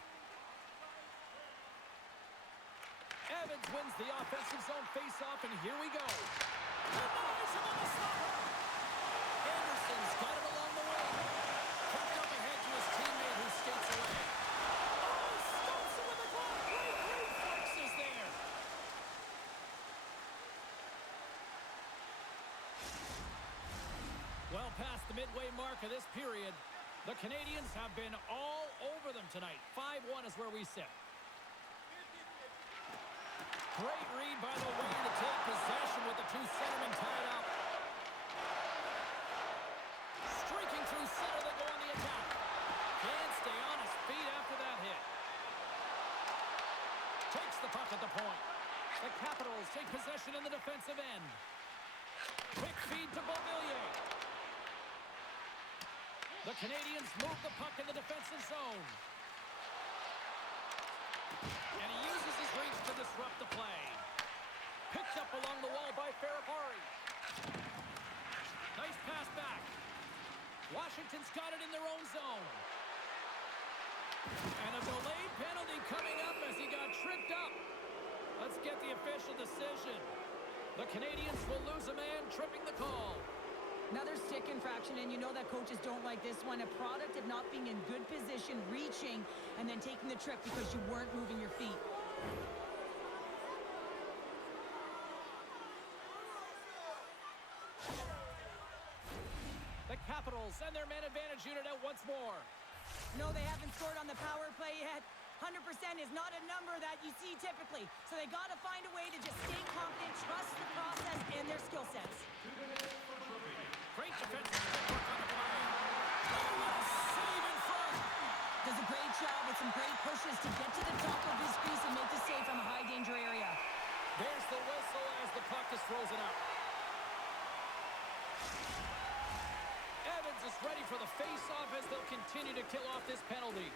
Evans wins the offensive zone faceoff, and here we go. Denies him on the stopper. Anderson's got it along the wing. Kicked up ahead to his teammate who skates away. Oh, stops him with the glove. Great reflexes there. Well past the midway mark of this period, the Canadiens have been all over them tonight. 5-1 is where we sit. Great read by the winger to take possession with the two centermen tied up. Streaking through center, they go on the attack. Can't stay on his feet after that hit. Takes the puck at the point. possession in the defensive end. Quick feed to Beauvillier. The Canadiens move the puck in the defensive zone. And he uses his reach to disrupt the play. Picked up along the wall by Ferrapari. Nice pass back. Washington's got it in their own zone. And a delayed penalty coming up as he got tripped up. Let's get the official decision. The Canadiens will lose a man, tripping the call. Another stick infraction, and you know that coaches don't like this one. A product of not being in good position, reaching, and then taking the trip because you weren't moving your feet. The Capitals and their man advantage unit out once more. No, they haven't scored on the power play yet. 100% is not a number that you see typically. So they got to find a way to just stay confident, trust the process and their skill sets. Great defensive work on the play. Oh, what a save in front. Does a great job with some great pushes to get to the top of his crease and make the save from a high-danger area. There's the whistle as the puck is frozen up. Evans is ready for the face-off as they'll continue to kill off this penalty.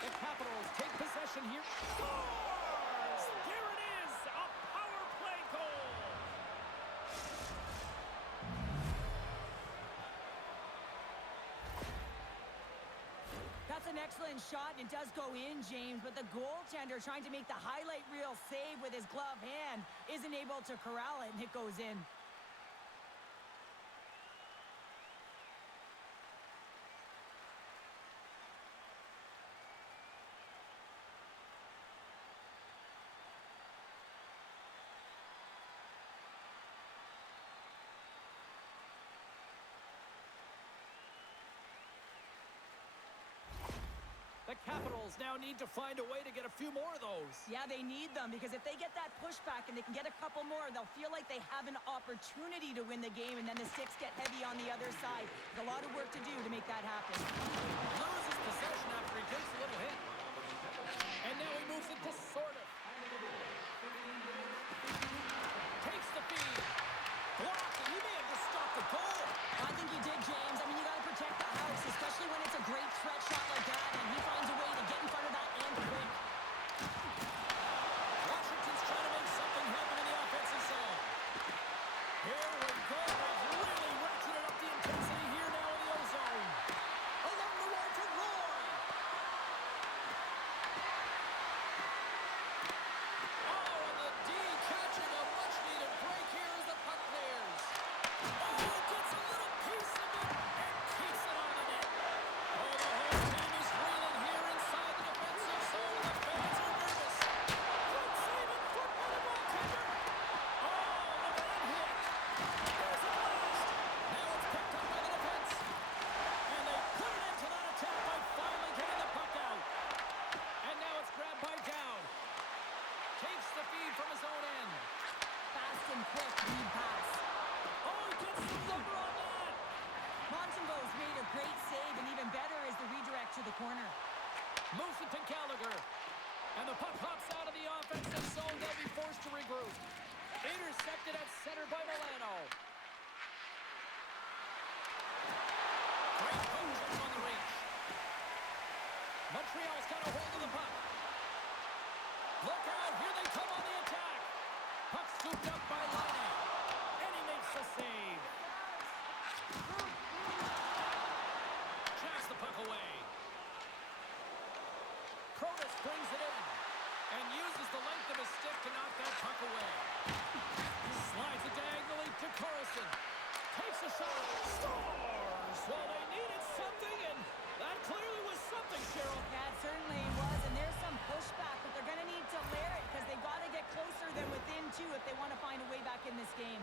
The Capitals take possession here. Scores! There it is! A power play goal! That's an excellent shot, and it does go in, James, but the goaltender trying to make the highlight reel save with his glove hand isn't able to corral it, and it goes in. The Capitals now need to find a way to get a few more of those. Yeah, they need them, because if they get that pushback and they can get a couple more, they'll feel like they have an opportunity to win the game, and then the sticks get heavy on the other side. There's a lot of work to do to make that happen. Loses possession after he takes a little hit. And now he moves it to Sorta. Takes the feed. Blocked, and he may have just stopped the goal. I think he did, James. I mean, you got to protect the house, especially when it's a great threat shot like that, and he finds a way to get in front of that and quick. Washington's trying to make something happen in the offensive zone. Here we go. They've really ratcheted up the intensity here now in the O-zone. Along the wall to Roy. Oh, and the D catching a much-needed break here as the puck clears. Oh, gets a little piece of it and keeps it on the net. Oh, the whole team is reeling here inside the defensive zone. The fans are nervous. Good save in front by the goaltender. Oh, look at that hit. There's a blast. Now it's picked up by the defense. And they put it into that attack by finally getting the puck out. And now it's grabbed by Down. Takes the feed from his own end. Fast and quick lead pass. Oh, he gets the number on that. Montembeau's made a great save, and even better is the redirect to the corner. Moves it to Gallagher. And the puck hops out of the offensive zone. They'll be forced to regroup. Intercepted at center by Milano. Great coaching on the reach. Montreal's got a hold of the puck. Look out, here they come on the attack. Puck scooped up by Laine. And he makes the save. Jacks the puck away. Protas brings it in and uses the length of his stick to knock that puck away. Slides it diagonally to Carlson. Takes a shot. Scores! Well, they needed something, and that clearly was something, Cheryl. Yeah, it certainly was, and there's some pushback, but they're going to need to layer it because they've got to get closer than within two if they want to find a way back in this game.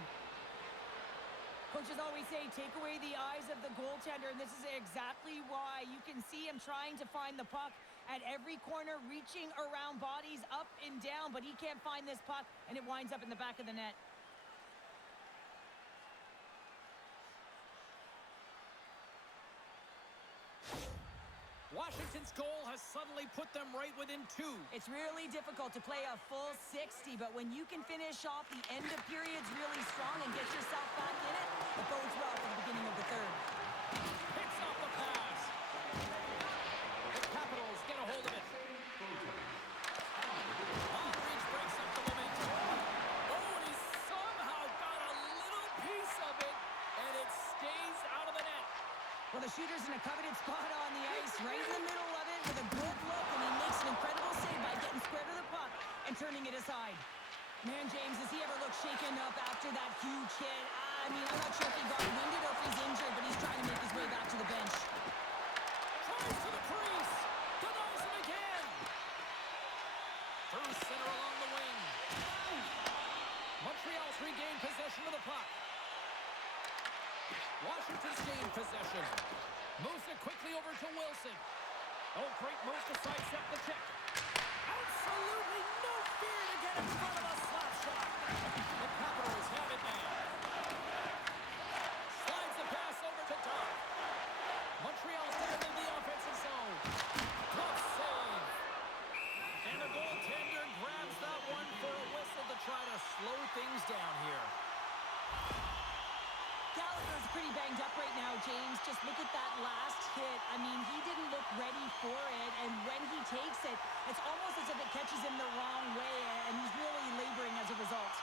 Coaches always say, take away the eyes of the goaltender, and this is exactly why. You can see him trying to find the puck at every corner, reaching around bodies up and down, but he can't find this puck, and it winds up in the back of the net. Washington's goal has suddenly put them right within 2. It's really difficult to play a full 60, but when you can finish off the end of periods really strong and get yourself back in it, it bodes well for the beginning of the third. Picks off the pass. The Capitals get a hold of it. Aldridge breaks up the momentum. Oh, and he somehow got a little piece of it, and it stays out of the net. Well, the shooter's in a coveted spot on the ice, right in the middle of it with a good look, and he makes an incredible save by getting square to the puck and turning it aside. Man, James, does he ever look shaken up after that huge hit? I mean, I'm not sure if he got winded or if he's injured, but he's trying to make his way back to the bench. Tries to the crease. Denies him again. Through center along the wing. Montreal's regained possession of the puck. Washington's gained possession. Moves it quickly over to Wilson. Oh, great move to sidestep the check. Absolutely no fear to get in front of a slap shot. The Capitals have it now. Slides the pass over to Doug. Montreal's down in the offensive zone. Glove save. And the goaltender grabs that one for a whistle to try to slow things down here. Gallagher's pretty banged up right now, James. Just look at that last hit. I mean, he didn't look ready for it, and when he takes it, it's almost as if it catches him the wrong way, and he's really laboring as a result.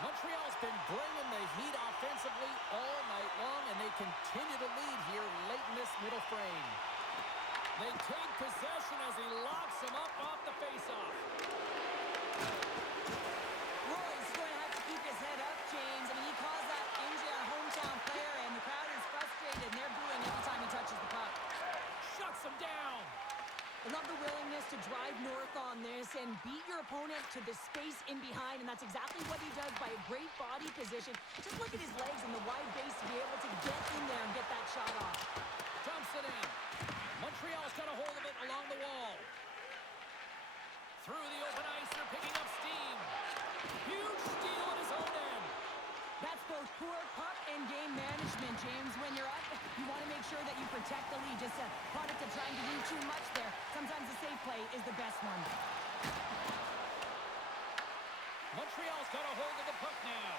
Montreal's been bringing the heat offensively all night long, and they continue to lead here late in this middle frame. They take possession as he locks him up off the faceoff. Roy's going to have to keep his head up, James. I mean, he caused that injury on a hometown player, and the crowd is frustrated, and they're booing every time he touches the puck. Shuts him down. I love the willingness to drive north on this and beat your opponent to the space in behind, and that's exactly what he does by a great body position. Just look at his legs and the wide base to be able to get in there and get that shot off. Dumps it in. Montreal's got a hold of it along the wall. Through the open ice, they're picking up steam. Huge steal at his own end. That's both poor puck and game management, James. When you're up, you want to make sure that you protect the lead. Just a product of trying to do too much there. Sometimes the safe play is the best one. Montreal's got a hold of the puck now.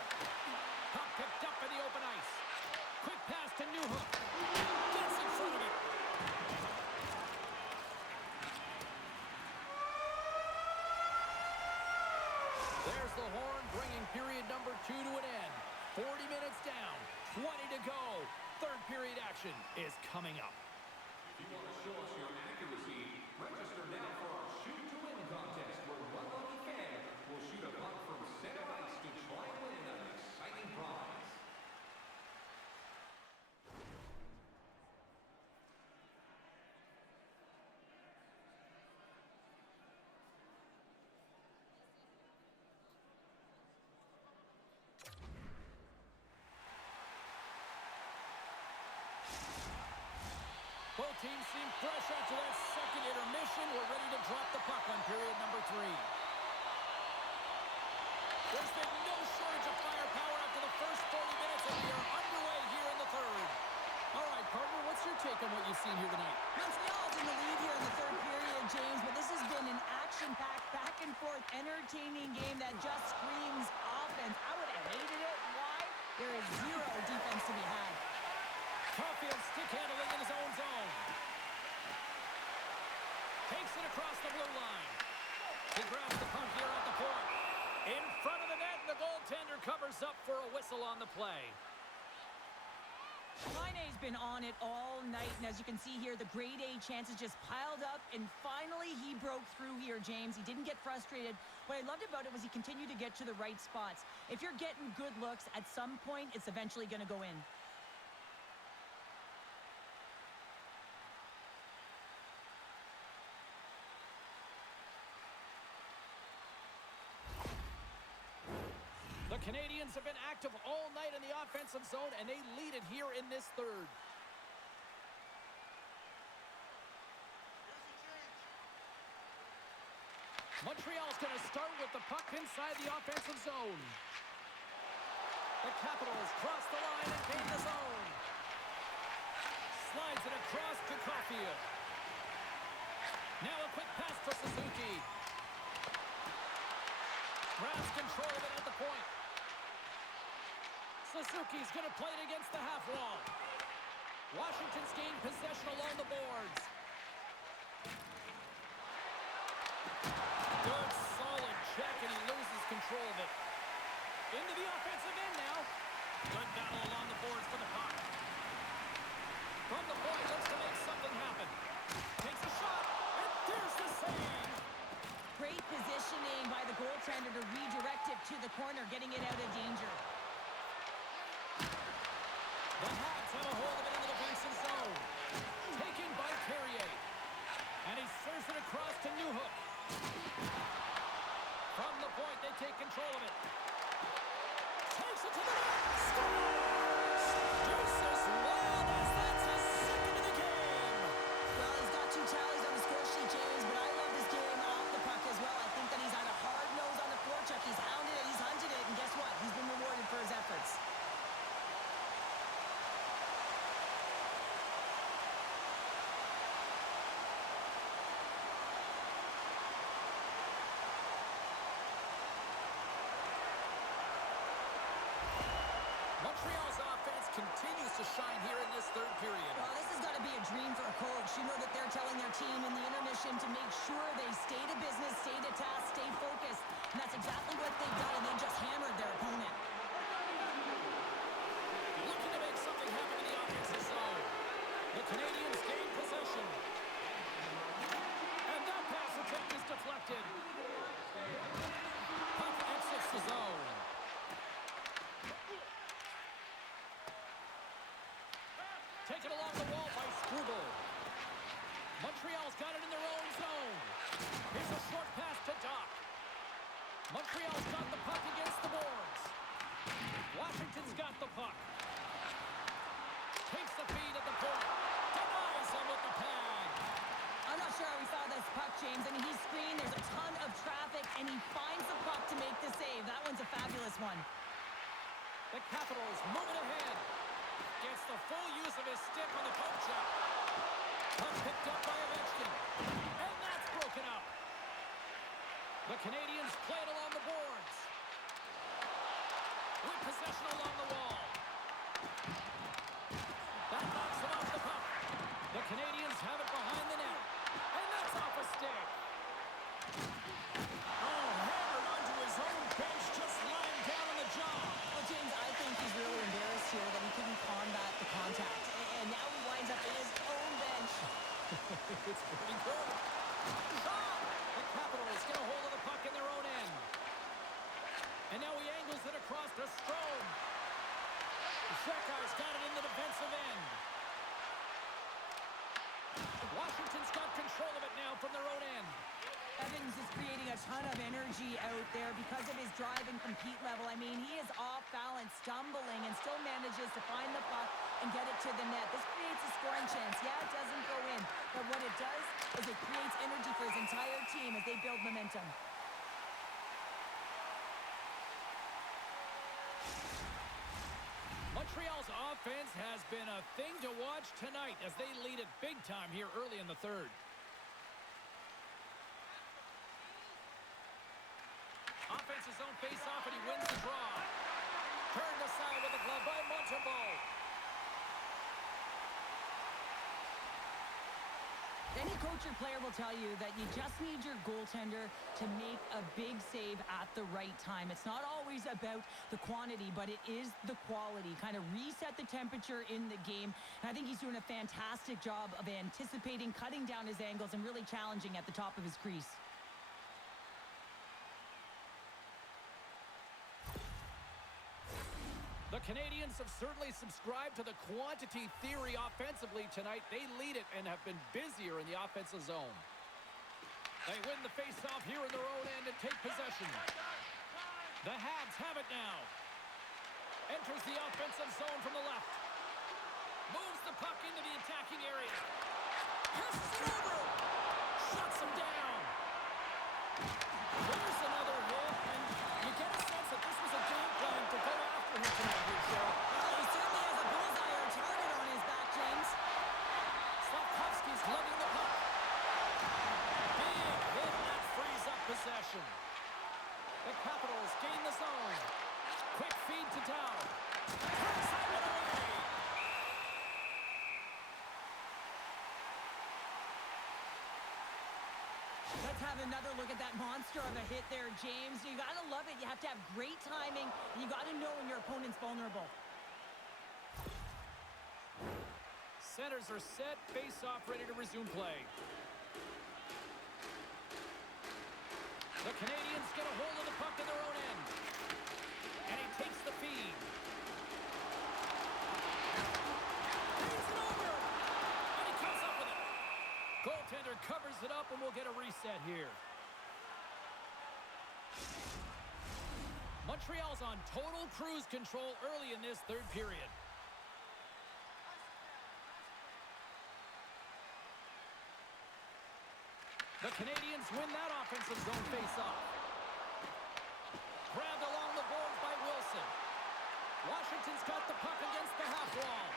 Puck picked up in the open ice. Quick pass to Newhook. Gets in front of it. There's the horn, bringing period number 2 to an end. 40 minutes down, 20 to go. Third period action is coming up. If you want to show us your accuracy, register now for our Shoot to Win contest, where one lucky fan will shoot a puck from center ice to try and win an exciting prize. Both teams seem fresh after that second intermission. We're ready to drop the puck on period number 3. There's been no shortage of firepower after the first 40 minutes, and we are underway here in the third. All right, partner, what's your take on what you've seen here tonight? Montreal's in the lead here in the third period, James, but this has been an action-packed, back-and-forth, entertaining game that just screams offense. I would have hated it. Why? There is zero defense to be had. Caulfield stick handling in his own zone. Takes it across the blue line. He grabs the puck here at the point. In front of the net, and the goaltender covers up for a whistle on the play. Laine's been on it all night, and as you can see here, the grade A chances just piled up, and finally he broke through here, James. He didn't get frustrated. What I loved about it was he continued to get to the right spots. If you're getting good looks, at some point, it's eventually going to go in. The Canadiens have been active all night in the offensive zone, and they lead it here in this third. Montreal's going to start with the puck inside the offensive zone. The Capitals cross the line and gain the zone. Slides it across to Caulfield. Now a quick pass to Suzuki. Grabs control of it at the point. Suzuki's going to play it against the half wall. Washington's gained possession along the boards. Good, solid check, and he loses control of it. Into the offensive end now. Good battle along the boards for the puck. From the point, looks to make something happen. Takes a shot, and there's the save. Great positioning by the goaltender to redirect it to the corner, getting it out of danger. The Habs have a hold of it in the defensive zone. Taken by Carrier. And he serves it across to Newhook. From the point, they take control of it. Takes it to the net. Scores! Jesus Wildness, that's his second of the game. Well, he's got 2 tallies on the score sheet, James, but I love his game off the puck as well. I think that he's had a hard nose on the forecheck. He's hounded it, he's hunted it, and guess what? He's been rewarded for his efforts. Montreal's offense continues to shine here in this third period. Well, this has got to be a dream for a coach. You know that they're telling their team in the intermission to make sure they stay to business, stay to task, stay focused. And that's exactly what they've done, and they just hammered their opponent. Looking to make something happen in the offensive zone. The Canadiens gain possession. And that pass attempt is deflected. Puck exits the zone. Taken along the wall by Struble. Montreal's got it in their own zone. Here's a short pass to Doc. Montreal's got the puck against the boards. Washington's got the puck. Takes the feed at the point. Denies him with the pad. I'm not sure how we saw this puck, James. I mean, he's screened, there's a ton of traffic, and he finds the puck to make the save. That one's a fabulous one. The Capitals moving ahead. Gets the full use of his stick on the poke shot. Puck picked up by Ovechkin. And that's broken up. The Canadiens play it along the boards. With possession along the wall. That knocks him off the puck. The Canadiens have it behind the net. And that's off a stick. Oh, hammered onto his own bench, just lying down on the jaw. Well, James, I think he's really embarrassed here that he couldn't combat the contact. And now he winds up in his own bench. It's pretty good. Shot! The Capitals get a hold of the puck in their own end. And now he angles it across to Strome. Shekhar's got it in the defensive end. Washington's got control of it now from their own end. Evans is creating a ton of energy out there because of his drive and compete level. I mean, he is off balance, stumbling, and still manages to find the puck and get it to the net. This creates a scoring chance. Yeah, it doesn't go in, but what it does is it creates energy for his entire team as they build momentum. Montreal's offense has been a thing to watch tonight as they lead it big time here early in the third. Offensive zone face-off, and he wins the draw. Turned aside with the glove by Montembeault. Any coach or player will tell you that you just need your goaltender to make a big save at the right time. It's not always about the quantity, but it is the quality. Kind of reset the temperature in the game. And I think he's doing a fantastic job of anticipating, cutting down his angles, and really challenging at the top of his crease. The Canadiens have certainly subscribed to the quantity theory offensively tonight. They lead it and have been busier in the offensive zone. They win the face-off here in their own end and take possession. The Habs have it now. Enters the offensive zone from the left. Moves the puck into the attacking area. Passes it over. Shuts him down. There's another hit, and you get a sense that this was a game plan to go after him tonight. possession. The Capitals gain the zone. Quick feed to Dow. Turns that one away. Let's have another look at that monster of a hit there, James. You got to love it. You have to have great timing, and you got to know when your opponent's vulnerable. Centers are set. Face-off ready to resume play. The Canadiens get a hold of the puck in their own end. And he takes the feed. He's it over. And he comes up with it. Goaltender covers it up, and we'll get a reset here. Montreal's on total cruise control early in this third period. The Canadiens win that offensive zone face-off. Grabbed along the boards by Wilson. Washington's got the puck against the half wall.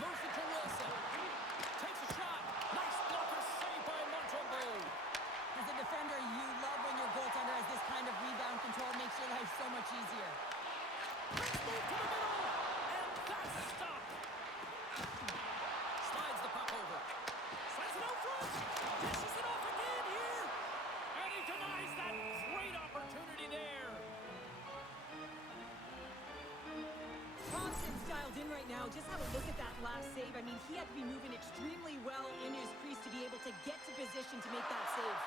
Moves it to Wilson. Takes a shot. Nice blocker save by Montreal. As a defender, you love when your goaltender has this kind of rebound control. It makes your life so much easier. Let's move to the middle. And that's stopped. Slides the puck over. Slides it out front. Dishes it off again here. And he denies that great opportunity there. Thompson's dialed in right now. Just have a look at that last save. I mean, he had to be moving extremely well in his crease to be able to get to position to make that save.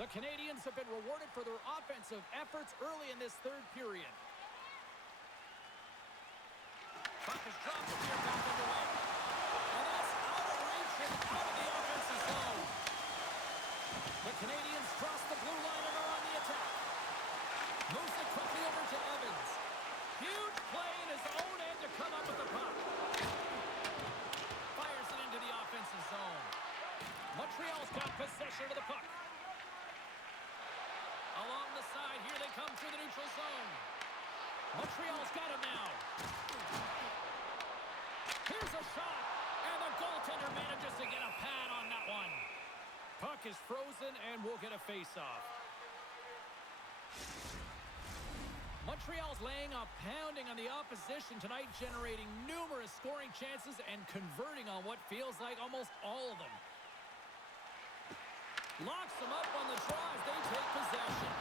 The Canadiens have been rewarded for their offensive efforts early in this third period. Puck is dropped and they're back underway. And that's out of reach and out of the offensive zone. The Canadiens cross the blue line and are on the attack. Moves it quickly over to Evans. Huge play in his own end to come up with the puck. Fires it into the offensive zone. Montreal's got possession of the puck. Along the side, here they come through the neutral zone. Montreal's got it now. Here's a shot, and the goaltender manages to get a pad on that one. Puck is frozen, and we'll get a face-off. Montreal's laying a pounding on the opposition tonight, generating numerous scoring chances and converting on what feels like almost all of them. Locks them up on the draw as they take possession.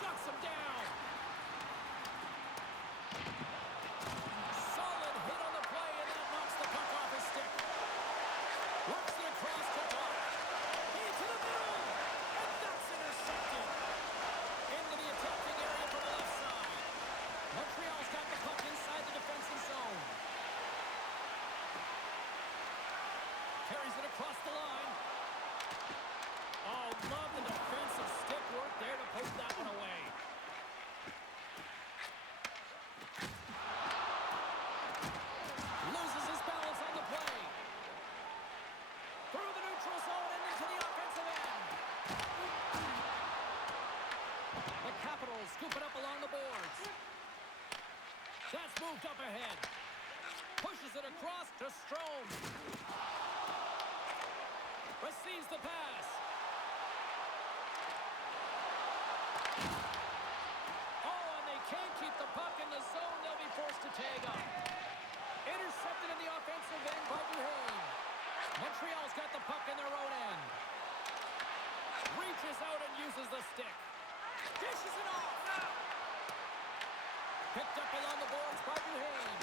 Shuts them down. Solid hit on the play, and that knocks the puck off his stick. Works it across to Doc. Into the middle, and that's intercepted. Into the attacking area from the left side. Montreal's got the puck inside the defensive zone. Carries it across the line. Oh, love the defensive stick work there to poke that one away. Loses his balance on the play. Through the neutral zone and into the offensive end. The Capitals scoop it up along the boards. That's moved up ahead. Pushes it across to Strome. Receives the pass. Can't keep the puck in the zone. They'll be forced to tag up. Intercepted in the offensive end by Duhaime. Montreal's got the puck in their own end. Reaches out and uses the stick. Dishes it off. Picked up along the boards by Duhaime.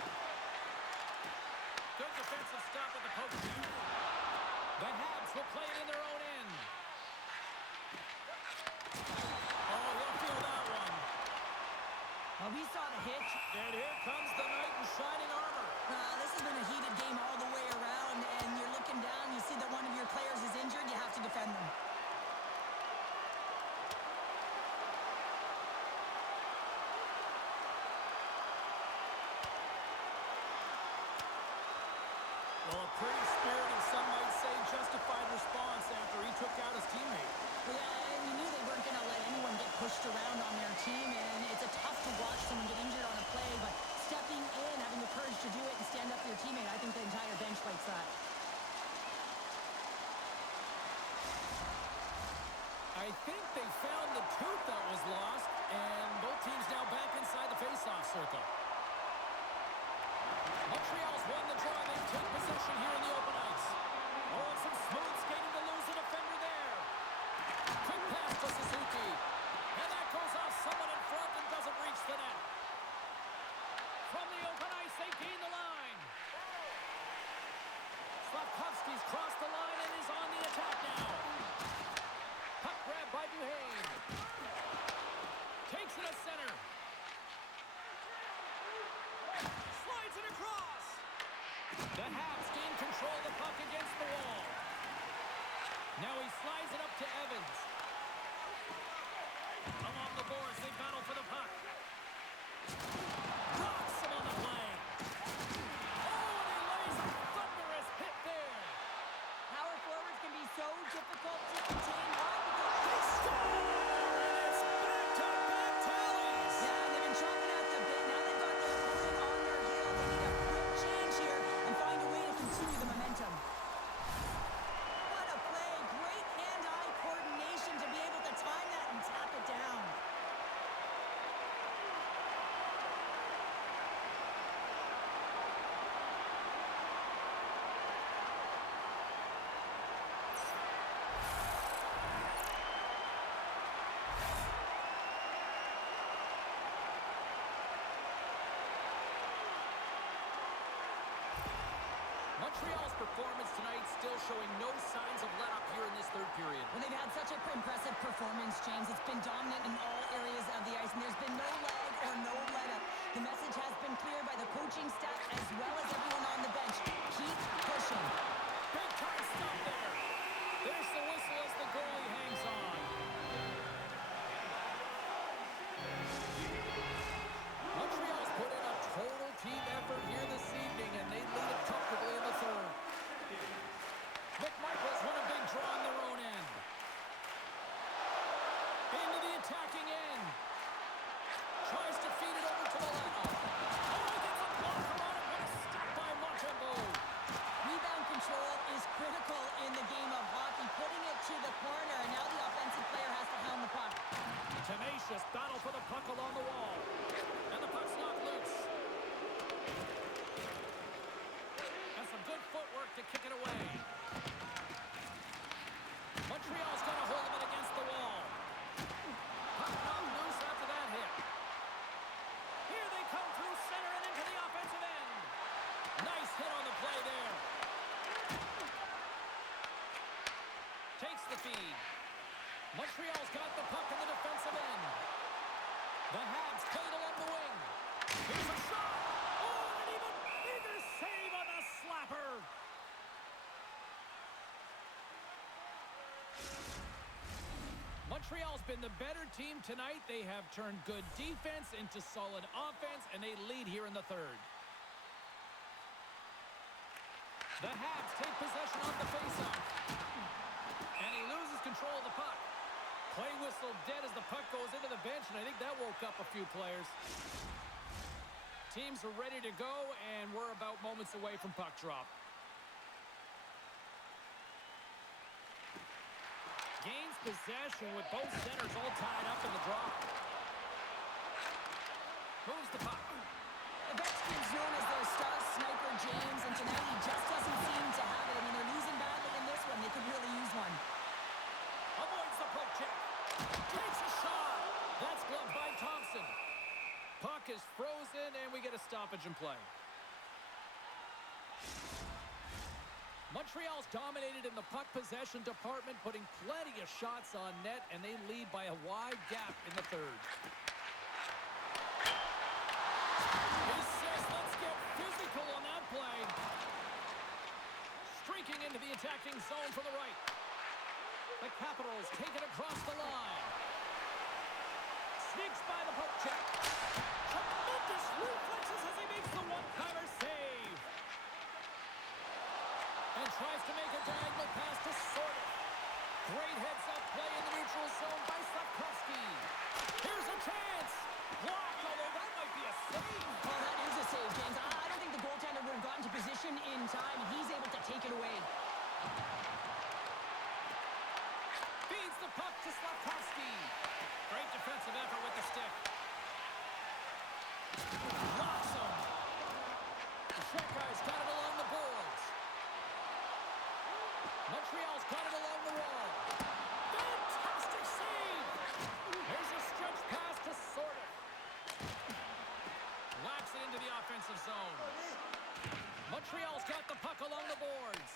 Good defensive stop with the poke. The Habs will play it in their own end. Oh, he'll feel that one. Well, we saw the hitch. And here comes the knight in shining armor. This has been a heated game all the way around, and you're looking down, you see that one of your players is injured, you have to defend them. Well, a pretty spirited, some might say justified response after he took out his teammate. Well, yeah, we knew they weren't going to let anyone get pushed around on their team, and it's tough to watch someone get injured on a play, but I think they found the tooth that was lost, and both teams now back inside the face-off circle. Montreal's won the draw. They take possession here in the open ice. Oh, and some smooth skating to lose the defender there. Quick pass to Suzuki. And that goes off someone in front and doesn't reach the net. From the open ice, they gain the line. Slavkovsky's crossed the line and is on the attack now. Puck grab by Duhane. Takes it to center. Slides it across. The Habs gain control of the puck against the wall. Now he slides it up to Evans. Along the boards, they battle for the puck. Rocks him on the play. Oh, and he lays a thunderous hit there. Power forwards can be so difficult to contain. Why? Because They score! And it's back-to-back tallies. yeah, they've been chomping at the bit. Now they've got their opponent on their heel. They need a quick change here and find a way to continue the momentum. What a play. Great hand-eye coordination to be able to time that and tap it down. Montreal's performance tonight still showing no signs of let-up here in this third period. Well, they've had such an impressive performance, James. It's been dominant in all areas of the ice, and there's been no lag or no let-up. The message has been clear by the coaching staff as well as everyone on the bench. Keep pushing. Big time stop there. There's the whistle as the goalie hangs on. Montreal's put in a total team effort here this evening, and they lead it comfortably in the third. McMichael's won a big draw on their own end. Into the attacking end. Tries to feed it over to Milano. Oh, he gets a blocker on it. What a stop by Montembeau. Rebound control is critical in the game of hockey. Putting it to the corner, and now the offensive player has to hound the puck. Tenacious battle for the puck along the wall. And the puck's knocked loose. And some good footwork to kick it away. Montreal's got a hold of it against the wall. Puck knocked loose after that hit. Here they come through center and into the offensive end. Nice hit on the play there. Takes the feed. Montreal's got the puck in the defensive end. The Habs play it along the wing. Here's a shot. Oh, and an even bigger save on the slapper. Montreal's been the better team tonight. They have turned good defense into solid offense, and they lead here in the third. The Habs take possession off the faceoff. And he loses control of the puck. Play whistle dead as the puck goes into the bench, and I think that woke up a few players. Teams are ready to go, and we're about moments away from puck drop. Gains possession with both centers all tied up in the draw. Moves the puck. Ovechkin's known as their star sniper, James, and tonight he just doesn't seem to have it. I mean, they're losing badly in this one. They could really use one. Avoids the poke check. Takes a shot. That's gloved by Thompson. Puck is frozen, and we get a stoppage in play. Montreal's dominated in the puck possession department, putting plenty of shots on net, and they lead by a wide gap in the third. He says, let's get physical on that play. Streaking into the attacking zone from the right. The Capitals take it across the line. Sneaks by the poke check. Tremendous reflexes as he makes the one-timer save. And tries to make a diagonal pass to Sorter. Great heads-up play in the neutral zone by Slavkovsky. Here's a chance. Blocked, although that might be a save. Oh, that is a save, James. I don't think the goaltender would have gotten to position in time, and he's able to take it away. Feeds the puck to Slavkovsky. Great defensive effort with the stick. Locks him. The short guy's got it along the boards. Montreal's got it along the wall. Fantastic save. Here's a stretch pass to sort it. Whacks it into the offensive zone. Montreal's got the puck along the boards.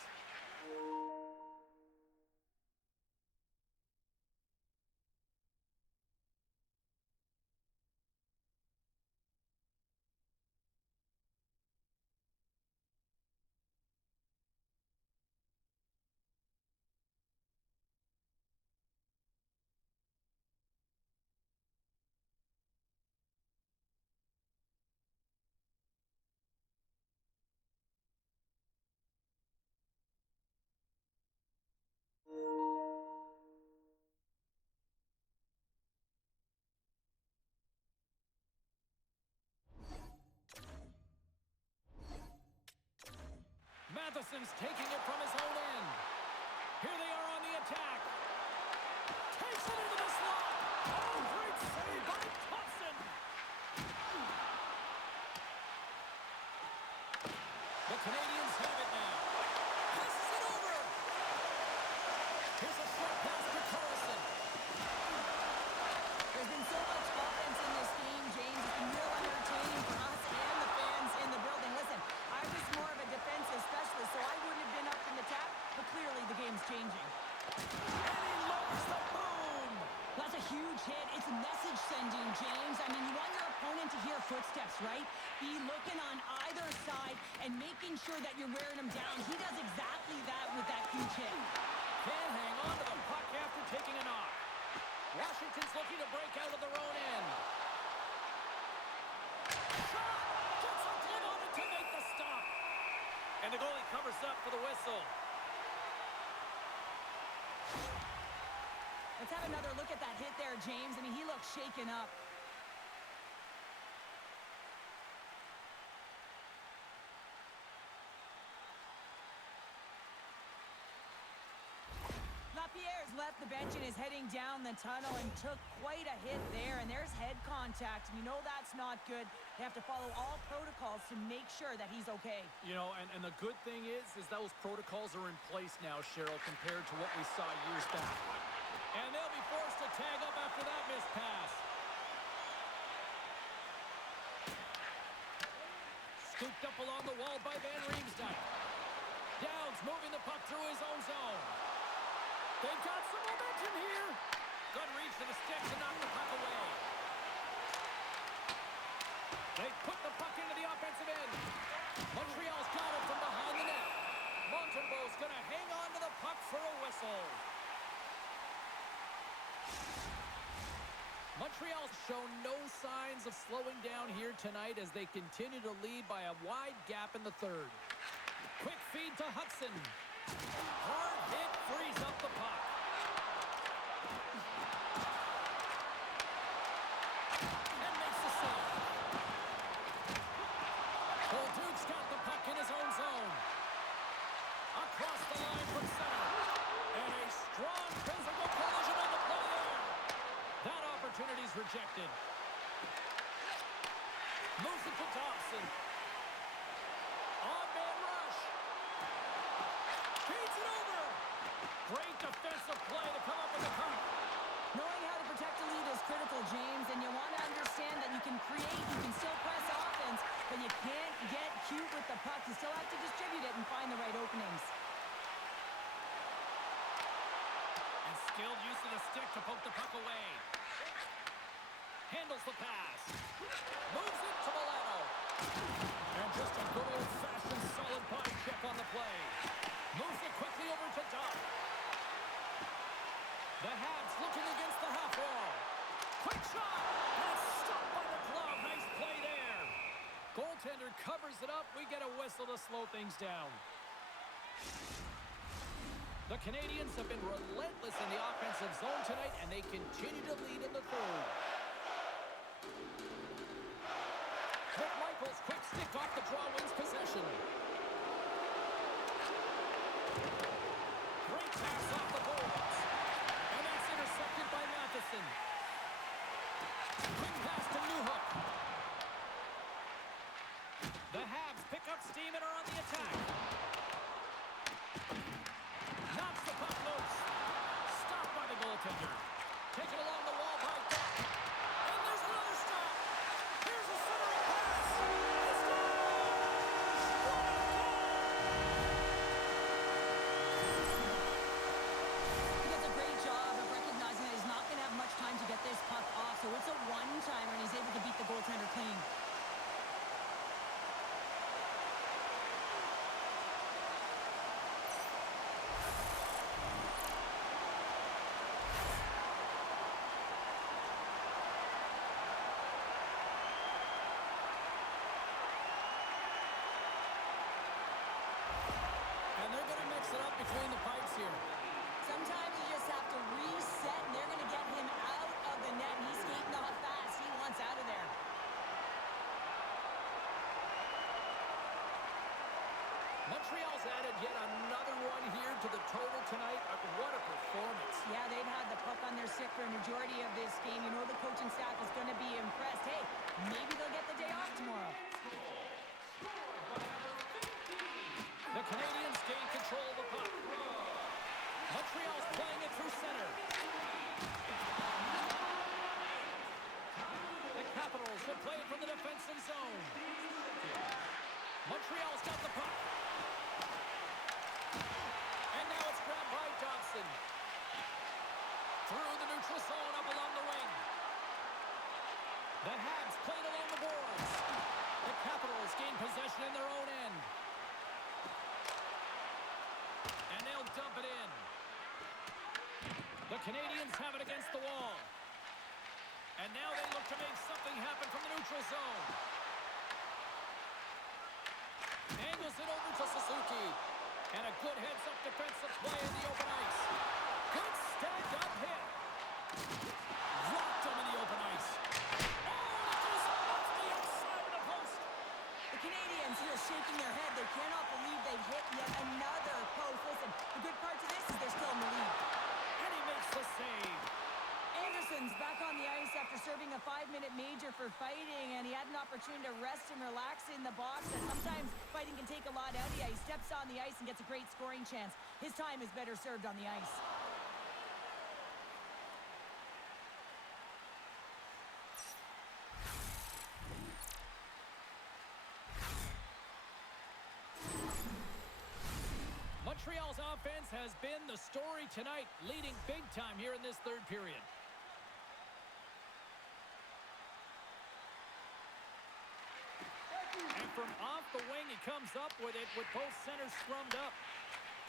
Matheson's taking it from his own end. Here they are on the attack. Takes it into the slot. Oh, great save by Thompson. The Canadiens have it now. Passes it over. Here's a short pass to Carlson. There's been so much offense in this game, James. It's been real entertaining for us and the fans in the building. Listen, I was more of a defensive specialist, so I wouldn't have been up in the tap, but clearly the game's changing. And he lowers the boom. That's a huge hit. It's message sending, James. I mean, you want your opponent to hear footsteps, right? Be looking on either side and making sure that you're wearing them down. He does exactly that with that huge hit. Can't hang on to the puck after taking a knock. Washington's looking to break out of their own end. Shot! Gets a glove on it to make the stop. And the goalie covers up for the whistle. Let's have another look at that hit there, James. I mean, he looks shaken up. Lapierre's left the bench and is heading down the tunnel and took quite a hit there, and there's head contact. You know that's not good. They have to follow all protocols to make sure that he's okay. You know, and the good thing is those protocols are in place now, Cheryl, compared to what we saw years back. And they'll be forced to tag up after that missed pass. Scooped up along the wall by Van Riemsdyk. Downs moving the puck through his own zone. They've got some momentum here. Good reach to the stick to knock the puck away. They put the puck into the offensive end. Montreal's got it from behind the net. Montembeau's going to hang on to the puck for a whistle. Montreal's shown no signs of slowing down here tonight as they continue to lead by a wide gap in the third. Quick feed to Hudson. Hard hit frees up the puck. And makes the save. Bolduc's got the puck in his own zone. Across the line from center. And a strong physical collision on the play there. That opportunity's rejected. Moves it to Thompson. On-man rush. Feeds it over. Great defensive play to come up with the puck. Knowing how to protect a lead is critical, James, and you want to understand that you can create, you can still press offense, but you can't get cute with the puck. You still have to distribute it and find the right openings. And skilled use of the stick to poke the puck away. Handles the pass. Moves it to Milano. And just a good old-fashioned solid body check on the play. Moves it quickly over to Duff. The Habs looking against the half wall. Quick shot. And it's stopped by the glove. Nice play there. Goaltender covers it up. We get a whistle to slow things down. The Canadiens have been relentless in the offensive zone tonight, and they continue to lead in the third. Michael's quick stick off the draw wins possession. Great pass off the boards. And that's intercepted by up steam and are on the attack. Knocks the puck loose. Stopped by the goaltender. Taken along the wall by Duck. And there's another stop. Here's a centering pass. It's gone! What a goal! He does a great job of recognizing that he's not going to have much time to get this puck off, so it's a one-timer, and he's able to beat the goaltender clean. And they're going to mix it up between the pipes here. Sometimes you just have to reset, and they're going to get him out of the net, and he's skating off fast. He wants out of there. Montreal's added yet another one here to the total tonight. What a performance. Yeah, they've had the puck on their stick for a majority of this game. You know the coaching staff is going to be impressed. Hey, maybe they'll get the day off tomorrow. The Canadiens gain control of the puck. Montreal's playing it through center. The Capitals will play it from the defensive zone. Montreal's got the puck. And now it's grabbed by Dobson. Through the neutral zone, up along the wing. The Habs played along the boards. The Capitals gain possession in their own end. And they'll dump it in. The Canadiens have it against the wall. And now they look to make something happen from the neutral zone. Angles it over to Suzuki. And a good heads-up defensive play in the open ice. Good stand-up hit. Rocked him in the open ice. Oh, and it goes off the outside of the post. The Canadiens here shaking their head. They cannot believe they've hit yet another post. Listen, the good part to this is they're still in the lead. And he makes the save. Anderson's back on the ice after serving a 5-minute major for fighting, and he had an opportunity to rest and relax in the box. And sometimes fighting can take a lot out of you. He steps on the ice and gets a great scoring chance. His time is better served on the ice. Montreal's offense has been the story tonight, leading big time here in this third period. And from off the wing, he comes up with it with both centers scrummed up.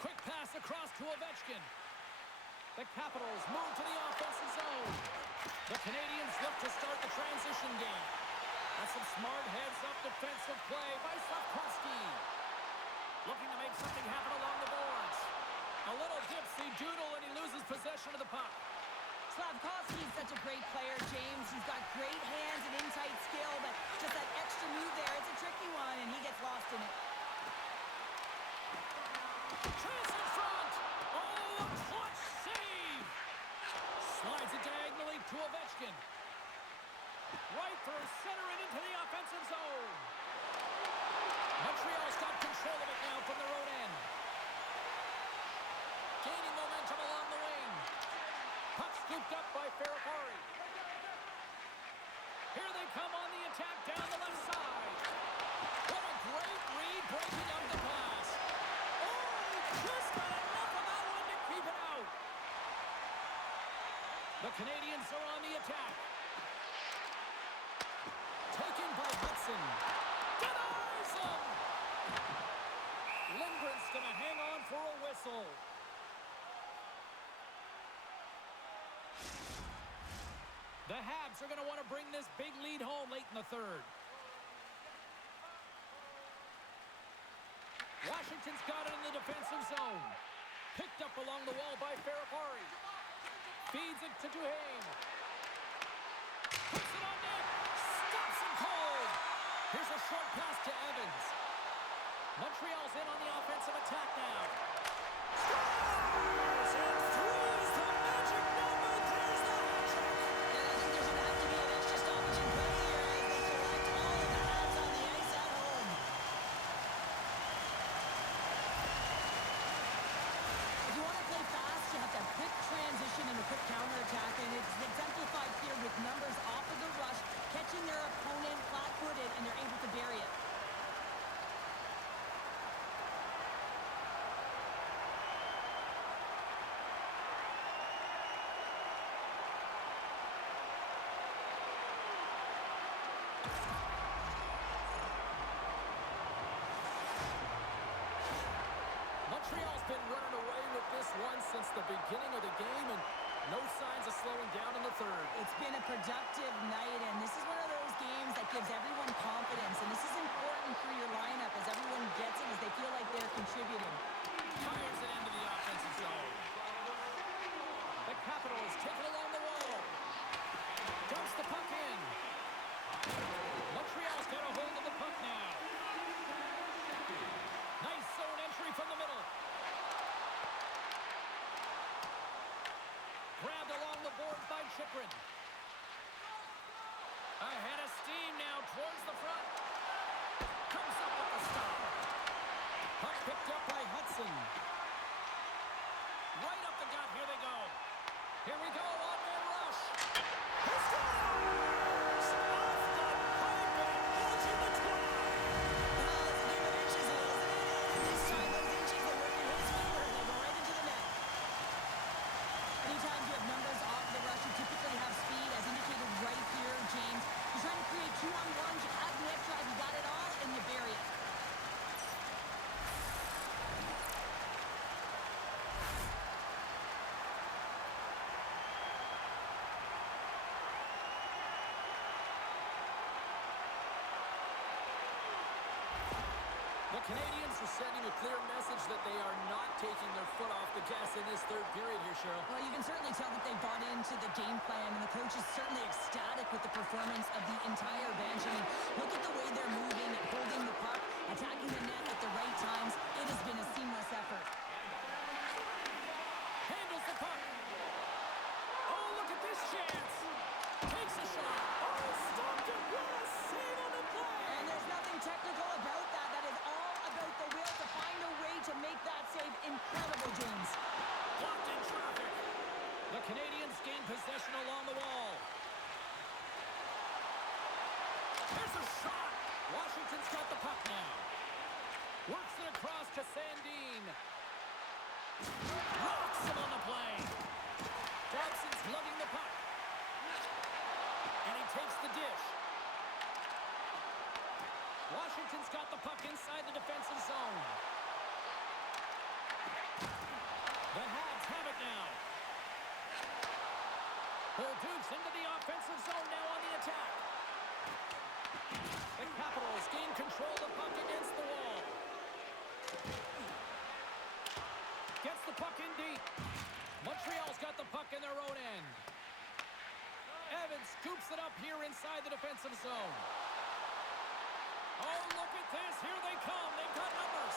Quick pass across to Ovechkin. The Capitals move to the offensive zone. The Canadiens look to start the transition game. That's some smart heads-up defensive play by Slavkovsky. Looking to make something happen along the boards. A little dipsy doodle and he loses possession of the puck. Slavkovsky is such a great player, James. He's got great hands and in-tight skill, but just that extra move there, it's a tricky one, and he gets lost in it. Chance in front! Oh, a clutch save! Slides it diagonally to Ovechkin. Right through center and into the offensive zone. Montreal's got control of it now from their own end. Gaining momentum along the wing. Puck scooped up by Ferrapari. Here they come on the attack down the left side. What a great read breaking up the pass. Oh, just got enough of that one to keep it out. The Canadiens are on the attack. Taken by Hudson. Denies him! Lindgren's going to hang on for a whistle. The Habs are going to want to bring this big lead home late in the third. Washington's got it in the defensive zone. Picked up along the wall by Ferrapari. Feeds it to Duhaime. Puts it on net. Stops him cold. Here's a short pass to Evans. Montreal's in on the offensive attack now. Scores and throws the magic number. There's the hat trick. And I think there's going to have to be an extra stoppage in play here as they collect all of the Habs on the ice at home. Montreal's been running away with this one since the beginning of the game, and no signs of slowing down in the third. It's been a productive night, and this is one of those games that gives everyone confidence, and this is important for your lineup as everyone gets it, as they feel like they're contributing. Fires it into the offensive zone. The Capitals take it along the wall. Dumps the puck in. Montreal's got a hold of the puck now. Nice zone entry from the middle. Grabbed along the boards by Chychrun. Ahead of steam now towards the front. Comes up with the stop. Puck picked up by Hudson. Right up the gut. Here they go. Here we go. One-man rush. He scores! Off the pipe and into the twine. Well, it's a game of inches, isn't it? And this time those inches are working his favor, and they go right into the net. Anytime you have numbers off the rush, you typically have speed, as indicated right here, James. You're trying to create 2-on-1s, you have the net drive, you got it all, and you bury it. The Canadiens are sending a clear message that they are not taking their foot off the gas in this third period here, Cheryl. Well, you can certainly tell that they bought into the game plan, and the coach is certainly ecstatic with the performance of the entire bench. I mean, look at the way they're moving, holding the puck, attacking the net at the right times. It has been a seamless effort. Handles the puck. Oh, look at this chance. Takes a shot. Oh, stopped it. What a save on the play. And there's nothing technical about that. That is all about the will to find a way to make that save incredible, James. Blocked in traffic. The Canadiens gain possession along the wall. There's a shot. Washington's got the puck now. Works it across to Sandin. Rocks him on the play. Dobson's lugging the puck. And he takes the dish. Washington's got the puck inside the defensive zone. The Habs have it now. Dukes into the offensive zone now on the attack. The Capitals gain control of the puck against the wall. Gets the puck in deep. Montreal's got the puck in their own end. Evans scoops it up here inside the defensive zone. Oh, look at this. Here they come. They've got numbers.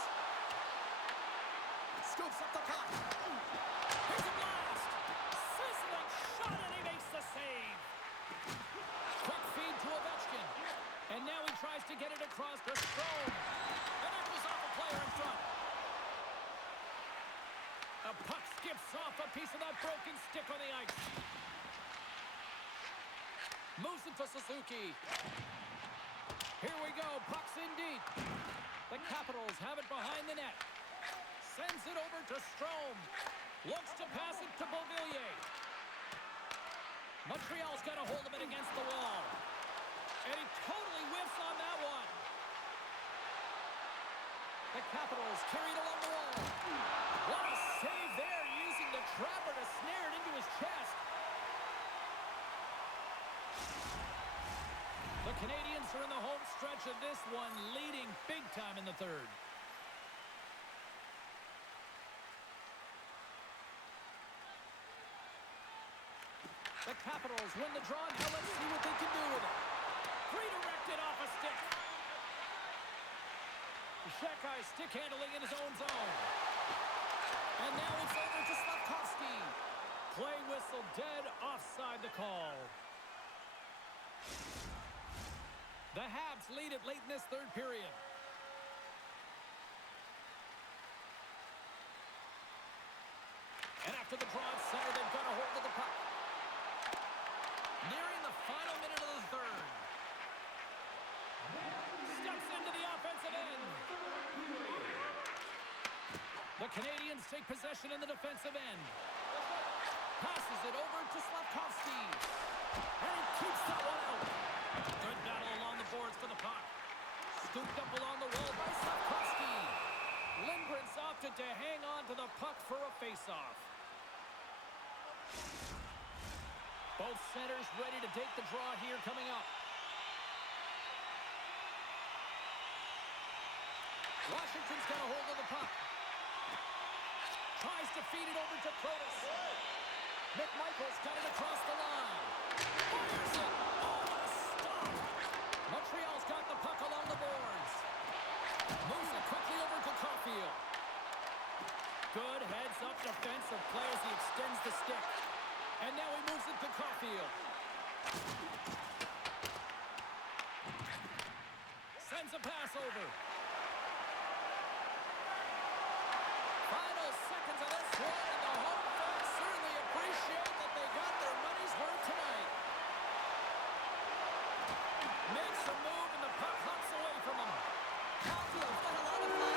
Scoops up the puck. Here's a blast. Sizzling shot, and he makes the save. Quick feed to Ovechkin. And now he tries to get it across to Strome. And that goes off a player in front. A puck skips off a piece of that broken stick on the ice. Moves it to Suzuki. Here we go. Puck's in deep. The Capitals have it behind the net. Sends it over to Strome. Looks to pass it to Beauvillier. Montreal's got a hold of it against the wall. And he totally whiffs on that one. The Capitals carried along the wall. What a save there, using the trapper to snare it into his chest. The Canadiens are in the home stretch of this one, leading big time in the third. The Capitals win the draw. Now let's see what they can do with it. Redirected off a stick. Shekai stick handling in his own zone. And now it's over to Slavkovsky. Play whistle dead, offside the call. The Habs lead it late in this third period. And after the draw at center, they've got a hold of the puck. Nearing the final minute of the third. Steps into the offensive end. The Canadiens take possession in the defensive end. Passes it over to Slavkovsky. And he keeps that one out. Good battle along the boards for the puck. Scooped up along the wall by Slavkovsky. Lindgren's opted to hang on to the puck for a face-off. Both centers ready to take the draw here coming up. Washington's got a hold of the puck. Tries to feed it over to Protas. McMichael's got it across the line. Fires it. Oh, what a stop. Montreal's got the puck along the boards. Moves it quickly over to Caulfield. Good heads-up defensive play as he extends the stick. And now he moves it to Caulfield. Sends a pass over. Final seconds of this one, and the home fans certainly appreciate that they got their money's worth tonight. Makes a move, and the puck hops away from him. Caulfield's got a lot of fun